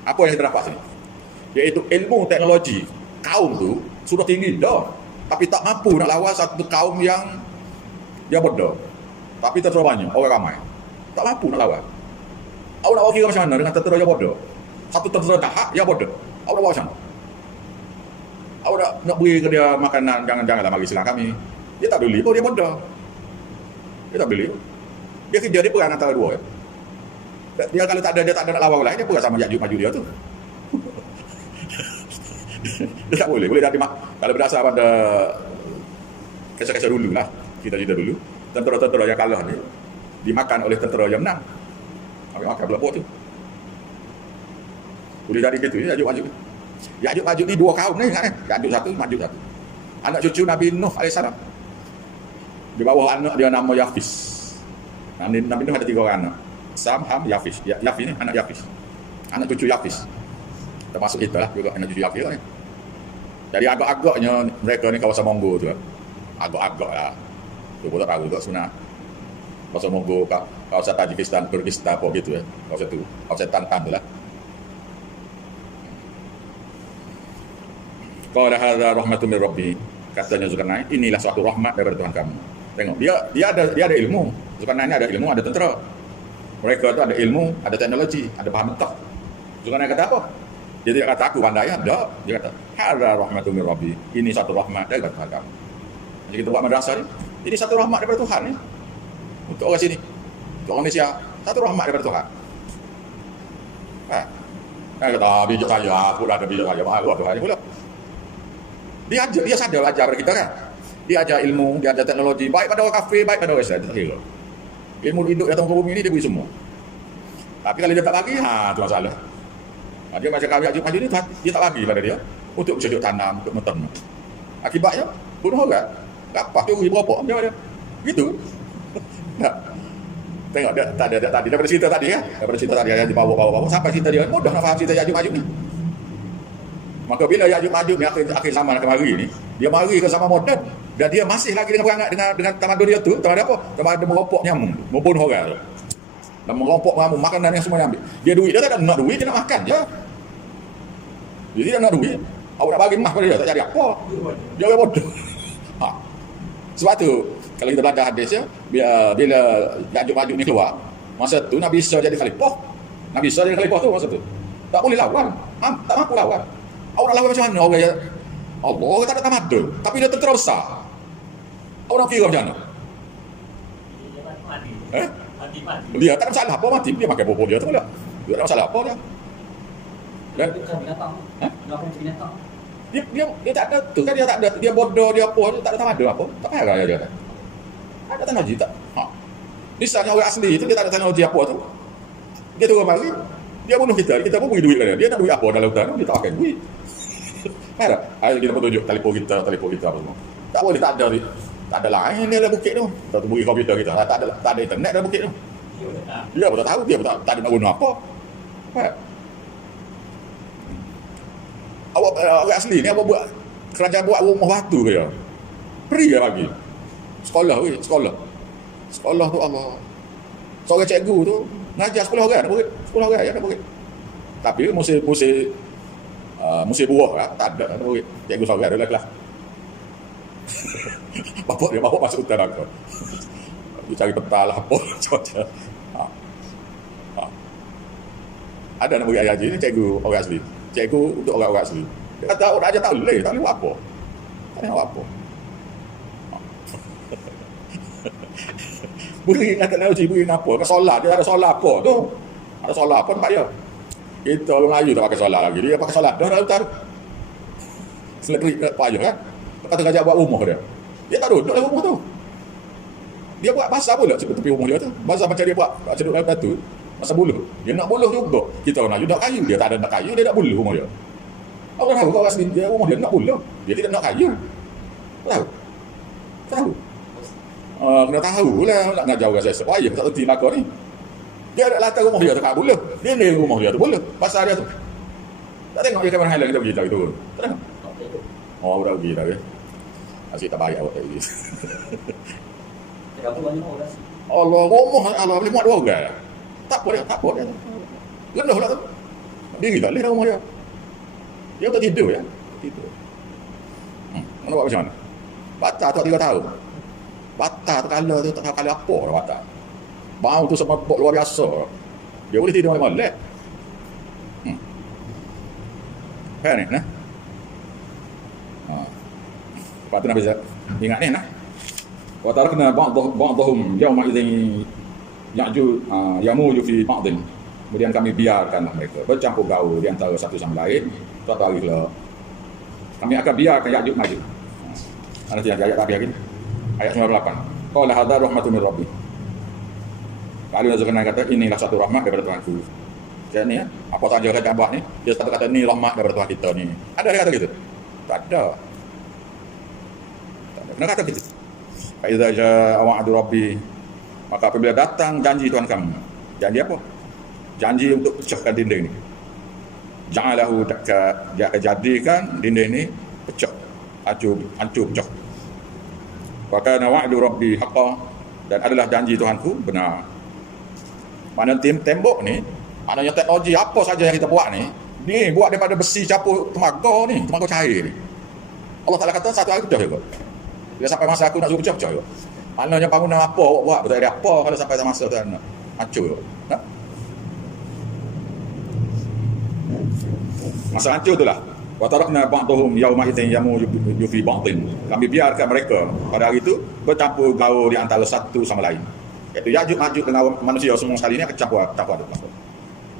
Apa yang kita dapat sini? Iaitu ilmu teknologi kaum tu sudah tinggi dah, tapi tak mampu nak lawan satu kaum yang bodoh. Tapi tentera banyak, orang ramai. Tak mampu nak lawan. Awak nak kira macam mana dengan tentera yang bodoh? Satu tentera jahat yang bodoh. Awak nak buat macam mana? Awak nak beri ke dia makanan, janganlah bagi silang kami. Dia tak beli pun, dia bodoh. Dia tak beli. Dia kerja dia perang antara dua. Dia kalau dia tak ada nak lawan lain, dia perang sama Ya'juj Ma'juj dia tu. Dia tak boleh dah kalau berdasar pada kisah-kisah dulu lah, kita dulu, tentera-tentera yang kalah ni dimakan oleh tentera yang menang. Makan pula buat tu. Boleh jadi gitu ya, Ya'juj Ma'juj ni dua kaum ni, ingat kan? Ya'juj satu, Ma'juj satu. Anak cucu Nabi Nuh AS. Di bawah anak dia nama Yafis. Nabi Nuh ada 3 orang anak. Sam, Ham, Yafis. Yafis ni anak Yafis. Anak cucu Yafis. Termasuk kita lah juga anak cucu Yafis lah. Jadi agak-agaknya mereka ni kawasan Monggo tu. Agak-agak lah. Tu pun tak tahu juga sebenarnya. Kawasan Monggo, kawasan Tajikistan, Kyrgyzstan apa gitu ya. Kawasan tu. Kawasan Tantan tu lah. Qala hadza rahmatun min rabbi. Katanya Zulkarnain, inilah suatu rahmat daripada Tuhan kamu. Tengok, dia ada ilmu. Zulkarnain ada ilmu, ada tentera. Mereka tu ada ilmu, ada teknologi, ada faham mentah. Zulkarnain kata apa? Dia tidak kata aku pandai, tak. Dia kata, hadza rahmatun min rabbi. Ini satu rahmat daripada Tuhan kamu. Jadi kita buat madrasah ni, ini satu rahmat daripada Tuhan ni. Untuk orang sini, untuk orang Malaysia, satu rahmat daripada Tuhan. Kan kata, bijak saya, aku dah ada bijak saya, aku Tuhan ni pula. Dia sadar ajar pada kita kan. Dia ajar ilmu, dia ajar teknologi, baik pada orang kafir, baik pada orang Islam, tak kira. Ilmu hidup datang ke bumi ni dia beri semua. Tapi kalau dia tak bagi, tu masalah. Dia macam kawin Ya'juj Ma'juj ni, dia tak bagi pada dia untuk bercocok tanam, untuk menternak. Akibatnya, bunuh orang. Lepas tu curi berapa, macam mana? Gitu. Tengok, tadi daripada cerita tadi kan. Daripada cerita tadi yang dibawa sampai cerita dia, mudah nak faham cerita Ya'juj Ma'juj ni. Maka bila Ya'juj Ma'juj ni akhir zaman kemari ni, dia mari ke zaman moden dan dia masih lagi dengan perangai dengan tamadun dia tu, tamadun apa? Tamadun merompok nyamuk, membunuh orang. Dan merompok nyamuk, makanan yang semua dia ambil. Dia duit dia tak nak duit, dia nak makan je. Dia tak nak duit. Awak nak bagi emas pada dia, tak jadi apa. Dia orang bodoh. Sebab tu kalau kita belajar hadis ya, bila Ya'juj Ma'juj ni keluar, masa tu Nabi Isa jadi khalifah. Nabi Isa jadi khalifah tu masa tu. Tak boleh lawan. Tak mampu lawan. Awak nak lawan macam mana? Allah tak ada tamadun, tapi dia tentera besar. Awak nak kira macam mana? Dia tak ada masalah apa mati. Dia makan bubur dia tu pula. Dia tak ada masalah apa dia. Dia tak ada tu kan, dia tak ada, dia bodoh, dia apa, dia tak ada tamadun apa. Tak payah raya dia. Ada teknologi tak? Misalnya orang asli itu dia tak ada teknologi apa tu. Dia turun mari, dia bunuh kita pun beri duit pada dia. Dia nak duit apa dalam hutan tu, dia tak pakai duit. Faham? Ayo kita pun tunjuk telefon kita apa semua. Tak boleh, tak ada lain dia dalam bukit tu. Tak beri komputer kita. Tak ada internet dalam bukit tu. Dia pun tak tahu, dia pun tak ada nak guna apa. Faham? Awak orang asli ni apa buat? Kerajaan buat rumah batu ke ya? Free ke bagi? Sekolah tu Allah. Seorang cikgu tu Ngajar 10 orang nak murid. 10 orang nak murid. Tapi musim buah lah, tak ada nak murid. Cikgu seorang dalam kelas. Bapak masuk hutan aku. Dia cari peta lah apa macam-macam. Ada nak murid haji ni cikgu orang asli. Cikgu untuk orang-orang asli. Dia kata orang ajar tak boleh buat apa. Tak boleh buat apa. Beri nak kena uji, beri apa? Ke solat, dia ada solat apa tu? Ada solat apa tempat dia? Kita orang Melayu tak pakai solat lagi. Dia pakai solat. Dah tahu. Selekri payah kan? Kata kerja buat rumah dia. Dia tak duduk dalam rumah tu. Dia buat basah pula tepi rumah dia tu. Basah macam dia buat ceduk dalam batu. Masa buluh. Dia nak buluh juga. Kita orang Melayu nak kayu. Dia tak ada nak kayu, dia nak buluh rumah dia. Orang tahu kau asli dia rumah dia nak buluh. Dia tidak nak kayu. Tahu. Kena tahu lah nak ngajar orang saya. Wah, ya tak erti nak ni. Dia ada latar rumah dia tu kat buluh. Dia ni rumah dia tu buluh. Pasal dia tu. Tak tengok dia kamera hilang kita pergi tahu tu. Tak tengok. Oh, dah pergi dah ke. Asyik tak bayar awak tadi. Kamu banyak orang sih. Allah, rumah Allah boleh muat 2 orang. Tak apa dia. Lenduh lah tu. Diri tak boleh dah rumah dia. Dia tak tidur ya. Tidur. Mana buat macam mana? Batal tak 3 tahun. Batal tu kala tu tak tahu kala apa dah batal. Bau tu semapuk luar biasa. Dia boleh tidur malam. Kan ni nah. Lepas tu nak bisa ingat ni nah. Wa tarakna ba'dhum yawma idzin yamuju fi ba'dhin. Kemudian kami biarkan mereka bercampur gaul di antara satu sama lain. Suatu hari lah kami akan biarkan Ya'juj Ma'juj. Nanti ayat tadi lagi. Ayat 98. Qala hadza rahmatun min rabbi. Kalau Zulkarnain kata inilah satu rahmat daripada Tuhanku. Jadi ya, apa saja kita buat ni, dia satu kata ni rahmat daripada Tuhan kita ni. Ada dia kata gitu? Tak ada. Kena kata gitu. Fa iza jaa wa'du rabbi, maka apabila datang janji Tuhan kamu. Janji apa? Janji untuk pecahkan dinding ni. Ja'alahu dakka, dia akan jadikan dinding ni pecah. Hancur pecah. Wa kana wa'du rabbi haqqan, dan adalah janji Tuhanku benar. Mana tembok ni, maknanya teknologi apa saja yang kita buat ni buat daripada besi capur temaga ni, temaga cair ni. Allah Ta'ala kata satu hari pecah juga. Bila sampai masa aku nak suruh pecah juga. Maknanya bangunan apa awak buat, betul ada apa kalau sampai masa tu nak hancur juga. Nah? Masa hancur itulah. Wa tarakna ba'dhum yawma idzin yamuju fi ba'dhin. Kami biarkan mereka pada hari itu bercampur gaul di antara satu sama lain. Iaitu Ya'juj Ma'juj dengan manusia semua sekali ni akan campur aduk.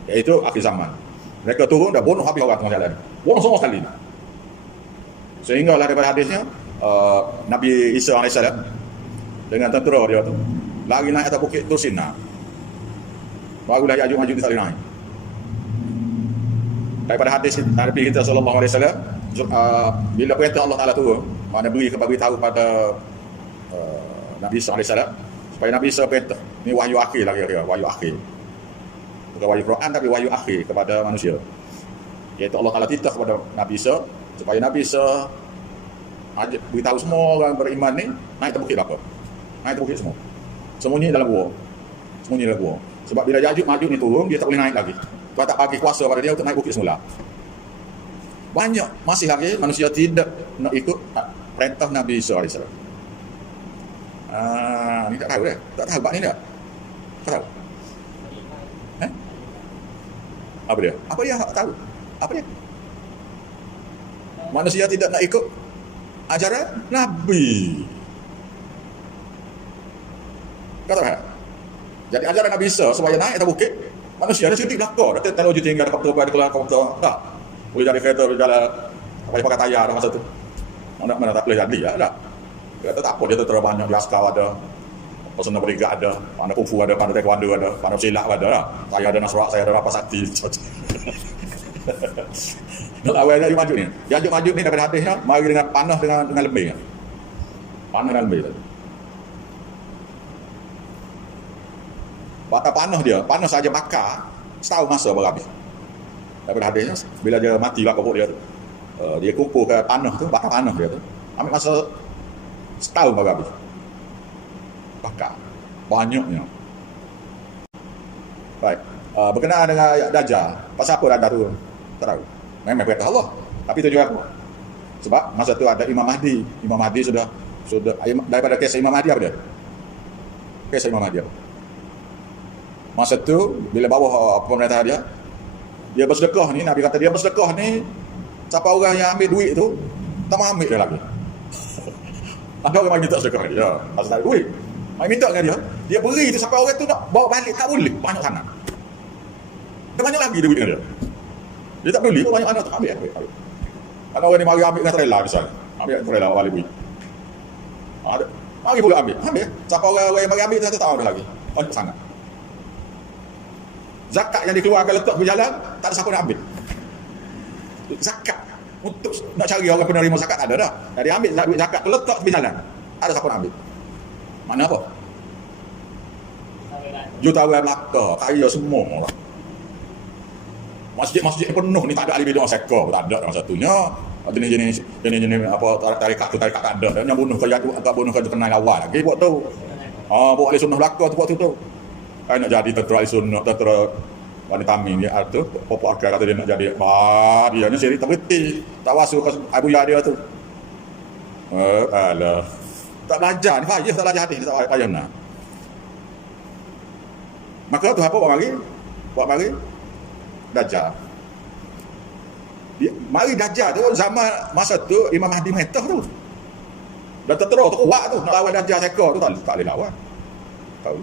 Iaitu akhir zaman. Mereka turun dah bunuh habis orang tengah jalan. Bunuh semua sekali. Sehinggalah daripada hadisnya Nabi Isa AS dengan tentera dia tu lari naik atas bukit Tursina. Barulah Ya'juj Ma'juj tak naik. Daripada hadis Nabi kita sallallahu alaihi wasallam, bila perintah Allah Taala turun, mana beri tahu pada Nabi sallallahu alaihi wasallam supaya Nabi Isa perintah. Ni wahyu akhir lah kira-kira, wahyu akhir. Bukan wahyu Quran tapi wahyu akhir kepada manusia. Iaitu Allah Taala titah kepada Nabi Isa supaya Nabi Isa beritahu semua orang beriman ni naik ke bukit apa? Naik ke bukit semua. Sembunyi dalam gua. Sebab bila Ya'juj Ma'juj ni turun, dia tak boleh naik lagi. Tuhan tak bagi kuasa pada dia untuk naik bukit semula. Banyak masih lagi manusia tidak nak ikut perintah Nabi Isa AS. Ni tak tahu dia. Tak tahu bab ni tak? Tak tahu. Apa dia? Apa dia tak tahu? Apa dia? Manusia tidak nak ikut ajaran Nabi. Kata tak? Jadi ajaran Nabi Isa supaya naik atas bukit, manusia dah cerdik belakang. Dah teknologi tinggal, ada kapal ada komputer. Tak. Boleh jadi kereta, boleh jalan. Apa yang pakai tayar dah masa tu. Mana tak boleh jadi. Tak. Kata tak apa, dia terlalu banyak. Dia askar ada. Personal bodyguard ada. Pandai kungfu ada. Pandai taekwondo ada. Pandai silat ada lah. Saya ada Nasraq, saya ada Rapat Sakti. Nak awal Ya'juj Ma'juj ni. Ya'juj Ma'juj ni daripada hadisnya, mari dengan panah dengan lembing. Panah dengan lembing tadi. Bakar panah saja bakar setahun masa baru habis. Daripada hadisnya, bila dia mati bakar dia tu, dia kumpulkan panah tu, bakar panah dia tu, ambil masa setahun baru habis. Bakar banyaknya. Baik. berkenaan dengan Dajjal. Pasal apa Dajjal tu? Tak tahu. Memang perintah Allah. Tapi tujuan apa? Sebab masa tu ada Imam Mahdi. Imam Mahdi sudah daripada kisah Imam Mahdi apa dia? Kisah Imam Mahdi apa? Masa tu bila bawah pemerintah dia bersedekah ni, Nabi kata dia bersedekah ni, siapa orang yang ambil duit tu tak mau ambil dia lagi. Ada orang yang minta sedekah dia, pasal tak ada duit. Mai minta dengan dia beri tu sampai orang tu nak bawa balik tak boleh, banyak sangat. Dia banyak lagi duit dengan dia. Dia tak beli, banyak mana tak ambil. Kalau orang ni mari ambil dengan trailer misalnya, ambil trailer balik duit. Ada, mari pula ambil. Siapa orang yang mari ambil tak tahu dah lagi. Banyak sangat. Zakat yang dikeluarkan letak di jalan, tak ada siapa nak ambil. Zakat untuk nak cari orang penerima zakat ada dah. Jadi ambil duit zakat letak di jalan, ada siapa nak ambil. Mana apa? Jutawan Melaka, kaya semua. Masjid-masjid penuh ni tak ada ahli bidang sekor, tak ada orang satunya. Jenis apa tarikat tu tarikat tak ada. Yang bunuh kaya tu agak bunuh kaya kenal awal lagi buat tu. Buat ahli sunnah Melaka tu buat tu. Saya nak jadi tentera ahli sunnah, tentera wanita min dia tu. Pokok akal kata dia nak jadi. Dia ni sendiri tak berhenti. Tak wasuh ke Abu Ya dia tu. Alah. Tak belajar ni payah tak belajar hadis, tak payah nak. Maka tu apa buat mari Dajjal. Mari Dajjal tu zaman masa tu Imam Mahdi Metah tu. Dah terteruk tu kuat tu nak lawan Dajjal sekor tu tak boleh lawan. Tahu.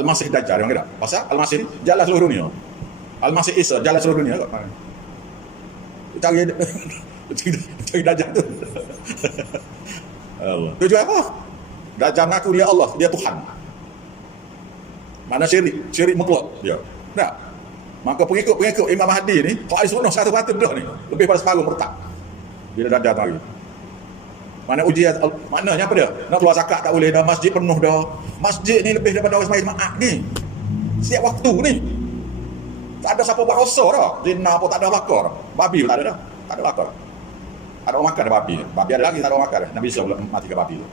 Al-Masih Dajjal memang tak. Pasal Al-Masih ni jalan seluruh dunia. Al-Masih Isa jalan seluruh dunia kat mana. Cari Dajjal tu. Allah. Tujuan apa? Dajjal mengaku dia Allah, dia Tuhan. Mana syirik mutlak dia. Tak. Maka pengikut Imam Mahdi ni, ahli sunnah 100% dah ni. Lebih pada separuh murtad. Bila Dajjal mari. Mana ujian, maknanya apa dia? Nak keluar zakat tak boleh dah, masjid penuh dah. Masjid ni lebih daripada orang sembahyang jemaah ni. Setiap waktu ni. Tak ada siapa buat rosa dah. Zina pun tak ada bakar. Babi pun tak ada dah. Tak ada bakar. Ada orang makan babi. Babi ada lagi, tak ada orang makan. Nabi Isa mati ke babi tu.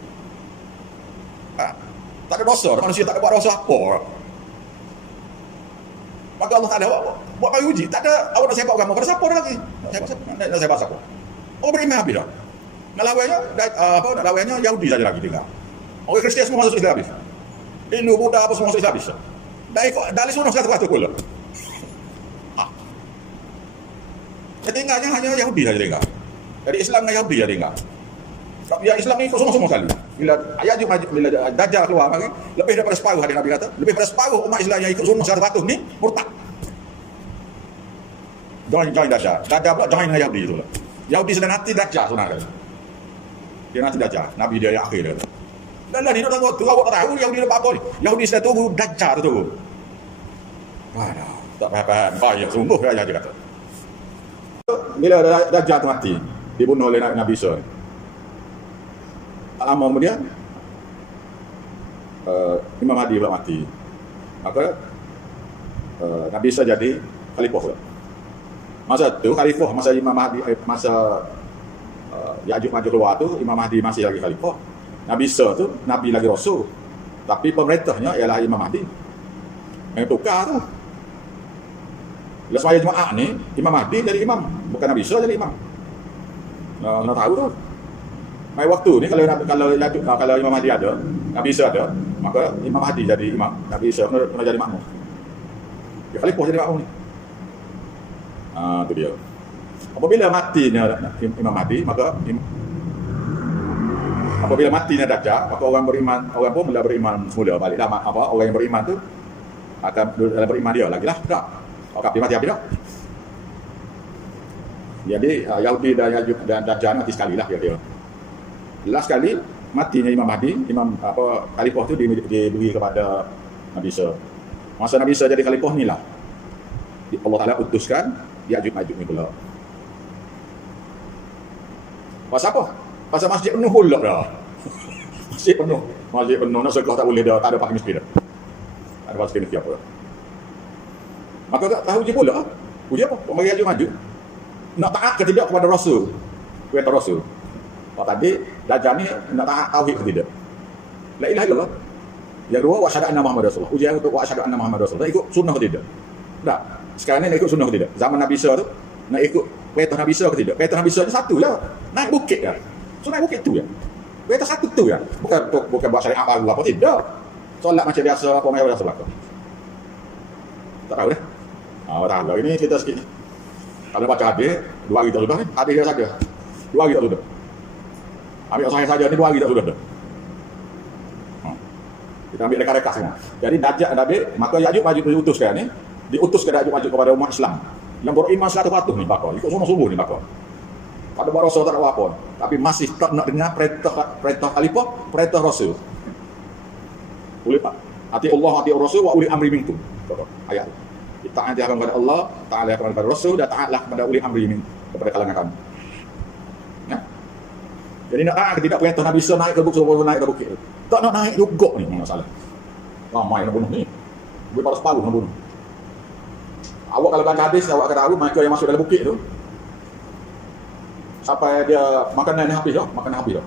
Tak ada dosa. Manusia tak ada buat dosa apa. Maka Allah tak ada buat bagi uji. Tak ada awak nak sepak agama pada siapa dah lagi. Nak sepak siapa. Orang beriman habis dah. Nak lawannya Yahudi saja lagi tinggal. Orang Kristian semua masuk Islam habis. Hindu, Buddha apa semua masuk Islam habis. Dari sunnah 100% pula. Yang tinggalnya hanya Yahudi saja tinggal. Dari Islam dengan Yahudi saja tinggal. Ya Islam ni ikut semua sekali. Bila Dajjal keluar mari, lebih daripada separuh hadis Nabi kata, lebih daripada separuh umat Islam yang ikut sunnah 100% ni murtad. Join Dajjal. Dajjal pula join dengan Yahudi tu lah. Yahudi sedang nanti Dajjal sebenarnya. Dia nanti Dajjal. Nabi dia yang akhir dia. Dan ni nak tu awak tak tahu Yahudi dia apa ni. Yahudi sedang tunggu Dajjal tu. Waduh, tak faham. Payah sungguh dia kata. Bila Dajjal tu mati, dibunuh oleh Nabi Isa. Tak lama kemudian Imam Mahdi pula mati. Maka Nabi Isa jadi khalifah pula. Masa tu khalifah, masa Imam Mahdi masa Ya'juj Ma'juj keluar tu, Imam Mahdi masih lagi khalifah. Nabi Isa tu nabi lagi rasul. Tapi pemerintahnya ialah Imam Mahdi. Yang tukar tu. Bila sembahyang Jumaat ni, Imam Mahdi jadi imam, bukan Nabi Isa jadi imam. Nak tahu tu. Mai waktu ni kalau Imam Mahdi ada, Nabi Isa ada, maka Imam Mahdi jadi imam, Nabi Isa kena jadi makmum. Dia khalifah jadi makmum ni. Tu dia. Apabila matinya Imam Mahdi, maka apabila matinya Dajjal, maka orang pun mula beriman semula balik. Orang yang beriman tu akan dalam beriman dia lagi lah. Tak. Dia mati habis dah. Jadi Yahudi dan Dajjal mati sekali lah dia. Last kali matinya Imam Mahdi, khalifah tu diberi kepada Nabi Isa. Masa Nabi Isa jadi khalifah ni lah Allah Ta'ala utuskan Ya'juj Ma'juj ni pula. Pasal apa? Pasal masjid penuh pula dah. Masjid penuh, nak sekolah tak boleh dah, tak ada pakai miskin dah. Tak ada pakai miskin apa. Maka tak tahu je pula. Uji apa? Pemari Ya'juj Ma'juj nak taat ke tidak kepada Rasul, perintah Rasul. Tadi Dajjal ni nak taat tauhid ke tidak? La ilaha illallah. Yang kedua, wa asyhadu anna Muhammad Rasulullah. Ujian untuk wa asyhadu anna Muhammad Rasulullah. Ikut sunnah ke tidak? Tak. Sekarang ni nak ikut sunnah ke tidak? Zaman Nabi Isa tu, nak ikut perintah Nabi Isa ke tidak? Perintah Nabi Isa ni satu je. Naik bukit je. So naik bukit tu je. Perintah satu tu je. Bukan buat syariat baru apa, tidak. Solat macam biasa, apa macam biasa belakang. Tak tahu dah. Tak tahu. Ini cerita sikit ni. Kalau baca hadis, 2 hari tak sudah ni. Hadis dia saja. 2 hari tak sudah. Ambil sahih saja ni 2 hari tak sudah dah. Kita ambil reka-reka semua. Jadi Dajjal Nabi, maka Ya'juj Ma'juj diutuskan ni, diutuskan Ya'juj Ma'juj kepada umat Islam yang beriman 100% ni bakal. Ikut sungguh-sungguh ni bakal. Pada buat Rasul tak ada apa. Tapi masih tak nak dengar perintah khalifah, perintah Rasul. Boleh tak? Hati Allah, hati Rasul, wa uli amri minkum. Ayat. Taatlah kepada Allah, taatlah kepada Rasul, dan taatlah kepada uli amri minkum, kepada kalangan kamu. Ya? Jadi nak tidak perintah Nabi Isa naik ke bukit, naik ke bukit. Tak nak naik juga ni masalah. Ramai nak bunuh ni. Boleh pada separuh nak bunuh. Awak kalau baca hadis, awak akan tahu mereka yang masuk dalam bukit tu sampai dia makanan ni habis dah, makanan habis dah.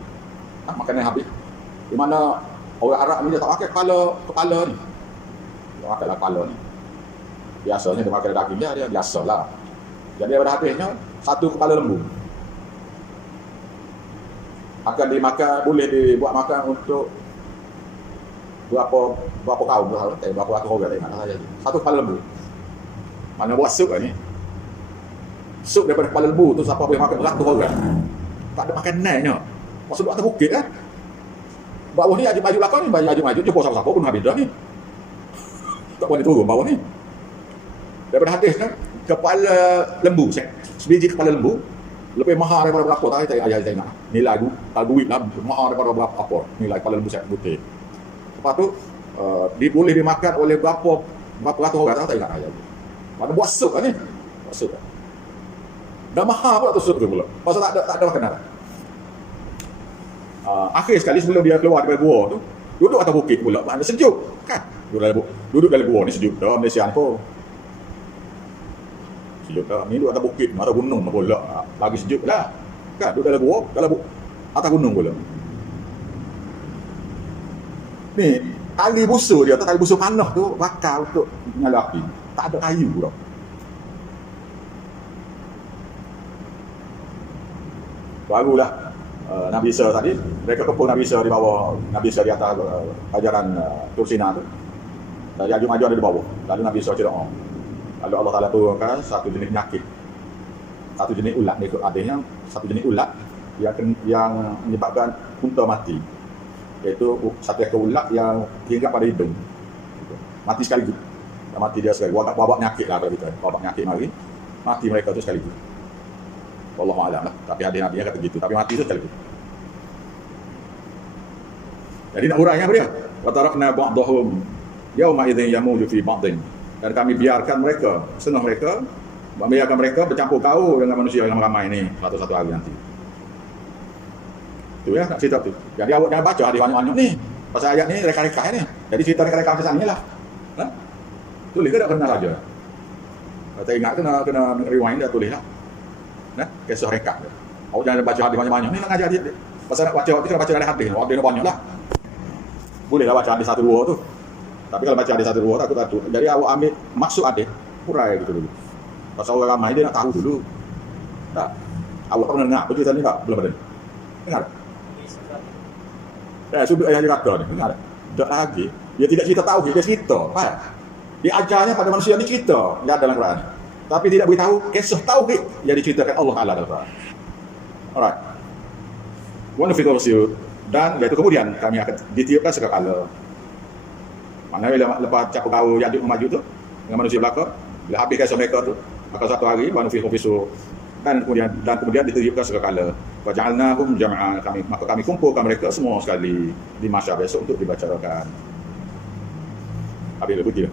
Makanan habis. Di mana orang Arab ni dia tak pakai kepala ni. Dia pakai kepala ni. Biasanya dia makan daging dia biasalah. Jadi daripada habisnya satu kepala lembu. Akan dimakan, boleh dibuat makan untuk berapa kaum, berapa ratus orang tak ingat saja. Satu kepala lembu. Mana buat sup ni? Sup daripada kepala lembu tu siapa boleh makan beratus orang. Tak ada makanannya. Maksud atas bukit kan? Bawah ni Ya'juj Ma'juj belakang ni, Ya'juj Ma'juj jumpa siapa-siapa pun habis dah ni. Tak boleh turun bawah ni. Daripada hadis kan, kepala lembu, sebiji kepala lembu lebih mahal daripada berapa tak ayah saya ingat. Nilai duit lah mahal daripada berapa apa. Nilai kepala lembu set putih. Lepas tu boleh dimakan oleh berapa ratus orang tak ingat ayah. Mana buat sup kan ni? Buat sup kan. Dah mahal pula tu sup tu pula. Pasal tak ada makanan. Akhir sekali sebelum dia keluar daripada gua tu, duduk atas bukit pula. Mana sejuk kan? Duduk dalam gua ni sejuk dah Malaysia ni pun. Sejuk dah. Ni duduk atas bukit, atas gunung pula. Lagi sejuk lah. Kan? Duduk dalam gua, atas gunung pula. Ni, tali busur dia, tali busur panah tu bakar untuk nyala api. Tak ada kayu dah. Barulah Nabi Isa tadi, mereka kepung Nabi Isa di bawah, Nabi Isa di atas ajaran Tursina tu. Dan Ya'juj Ma'juj ada di bawah. Lalu Nabi Isa cerita, lalu Allah Ta'ala turunkan satu jenis penyakit. Satu jenis ulat, ikut adanya, satu jenis ulat yang menyebabkan unta mati. Iaitu satu ekor ulat yang hinggap pada hidung. Mati sekaligus. Mati dia sekaligus. Wabak penyakit lah kalau kita. Wabak penyakit mari. Mati mereka tu sekaligus. Wallahu'alam lah. Tapi hadis Nabi kata gitu. Tapi mati tu sekaligus. Jadi nak uraikan apa dia? Wa tarakna ba'dahum yauma idzin yamuju fi ba'din. Dan kami biarkan mereka, setengah mereka, biarkan mereka bercampur kaur dengan manusia yang ramai ni satu-satu hari nanti. Tu ya nak cerita tu. Jadi awak jangan baca hadis banyak-banyak ni. Pasal ayat ni reka-reka ni. Jadi cerita reka-reka macam ni lah. Tulis ke tak kena saja. Kalau tak ingat kena rewind dah tulis lah. Kisah reka. Awak jangan baca hadis banyak-banyak ni nak ngajar dia. Pasal nak baca waktu kena baca dari hadis. Hadis ni banyak lah. Boleh lah baca hadis 1-2 tu. Tapi kalau baca hadis 1-2 takut. Jadi awak ambil maksud hadis, hurai gitu dulu. Pasal orang ramai dia nak tahu dulu. Tak. Awak tak pernah dengar cerita ni tak? Belum ada. Dengar tak? Sudut yang diraka ni. Dengar tak? Tak lagi. Dia tidak cerita tauhid, dia cerita. Faham? Dia ajarnya pada manusia ni cerita. Dia ada dalam Quran. Tapi tidak beritahu kisah tauhid yang diceritakan Allah Ta'ala dalam Quran. Alright. Wa nufiqul suyud. Dan iaitu kemudian kami akan ditiupkan sekali. Mana bila lepas campur gaul Ya'juj Ma'juj tu dengan manusia belaka, bila habis kisah mereka tu, maka satu hari wa nufiqul suyud dan kemudian ditiupkan sekali. Wa ja'alnahum jam'a, maka kami kumpulkan mereka semua sekali di mahsyar besok untuk dibicarakan. Habis begitu.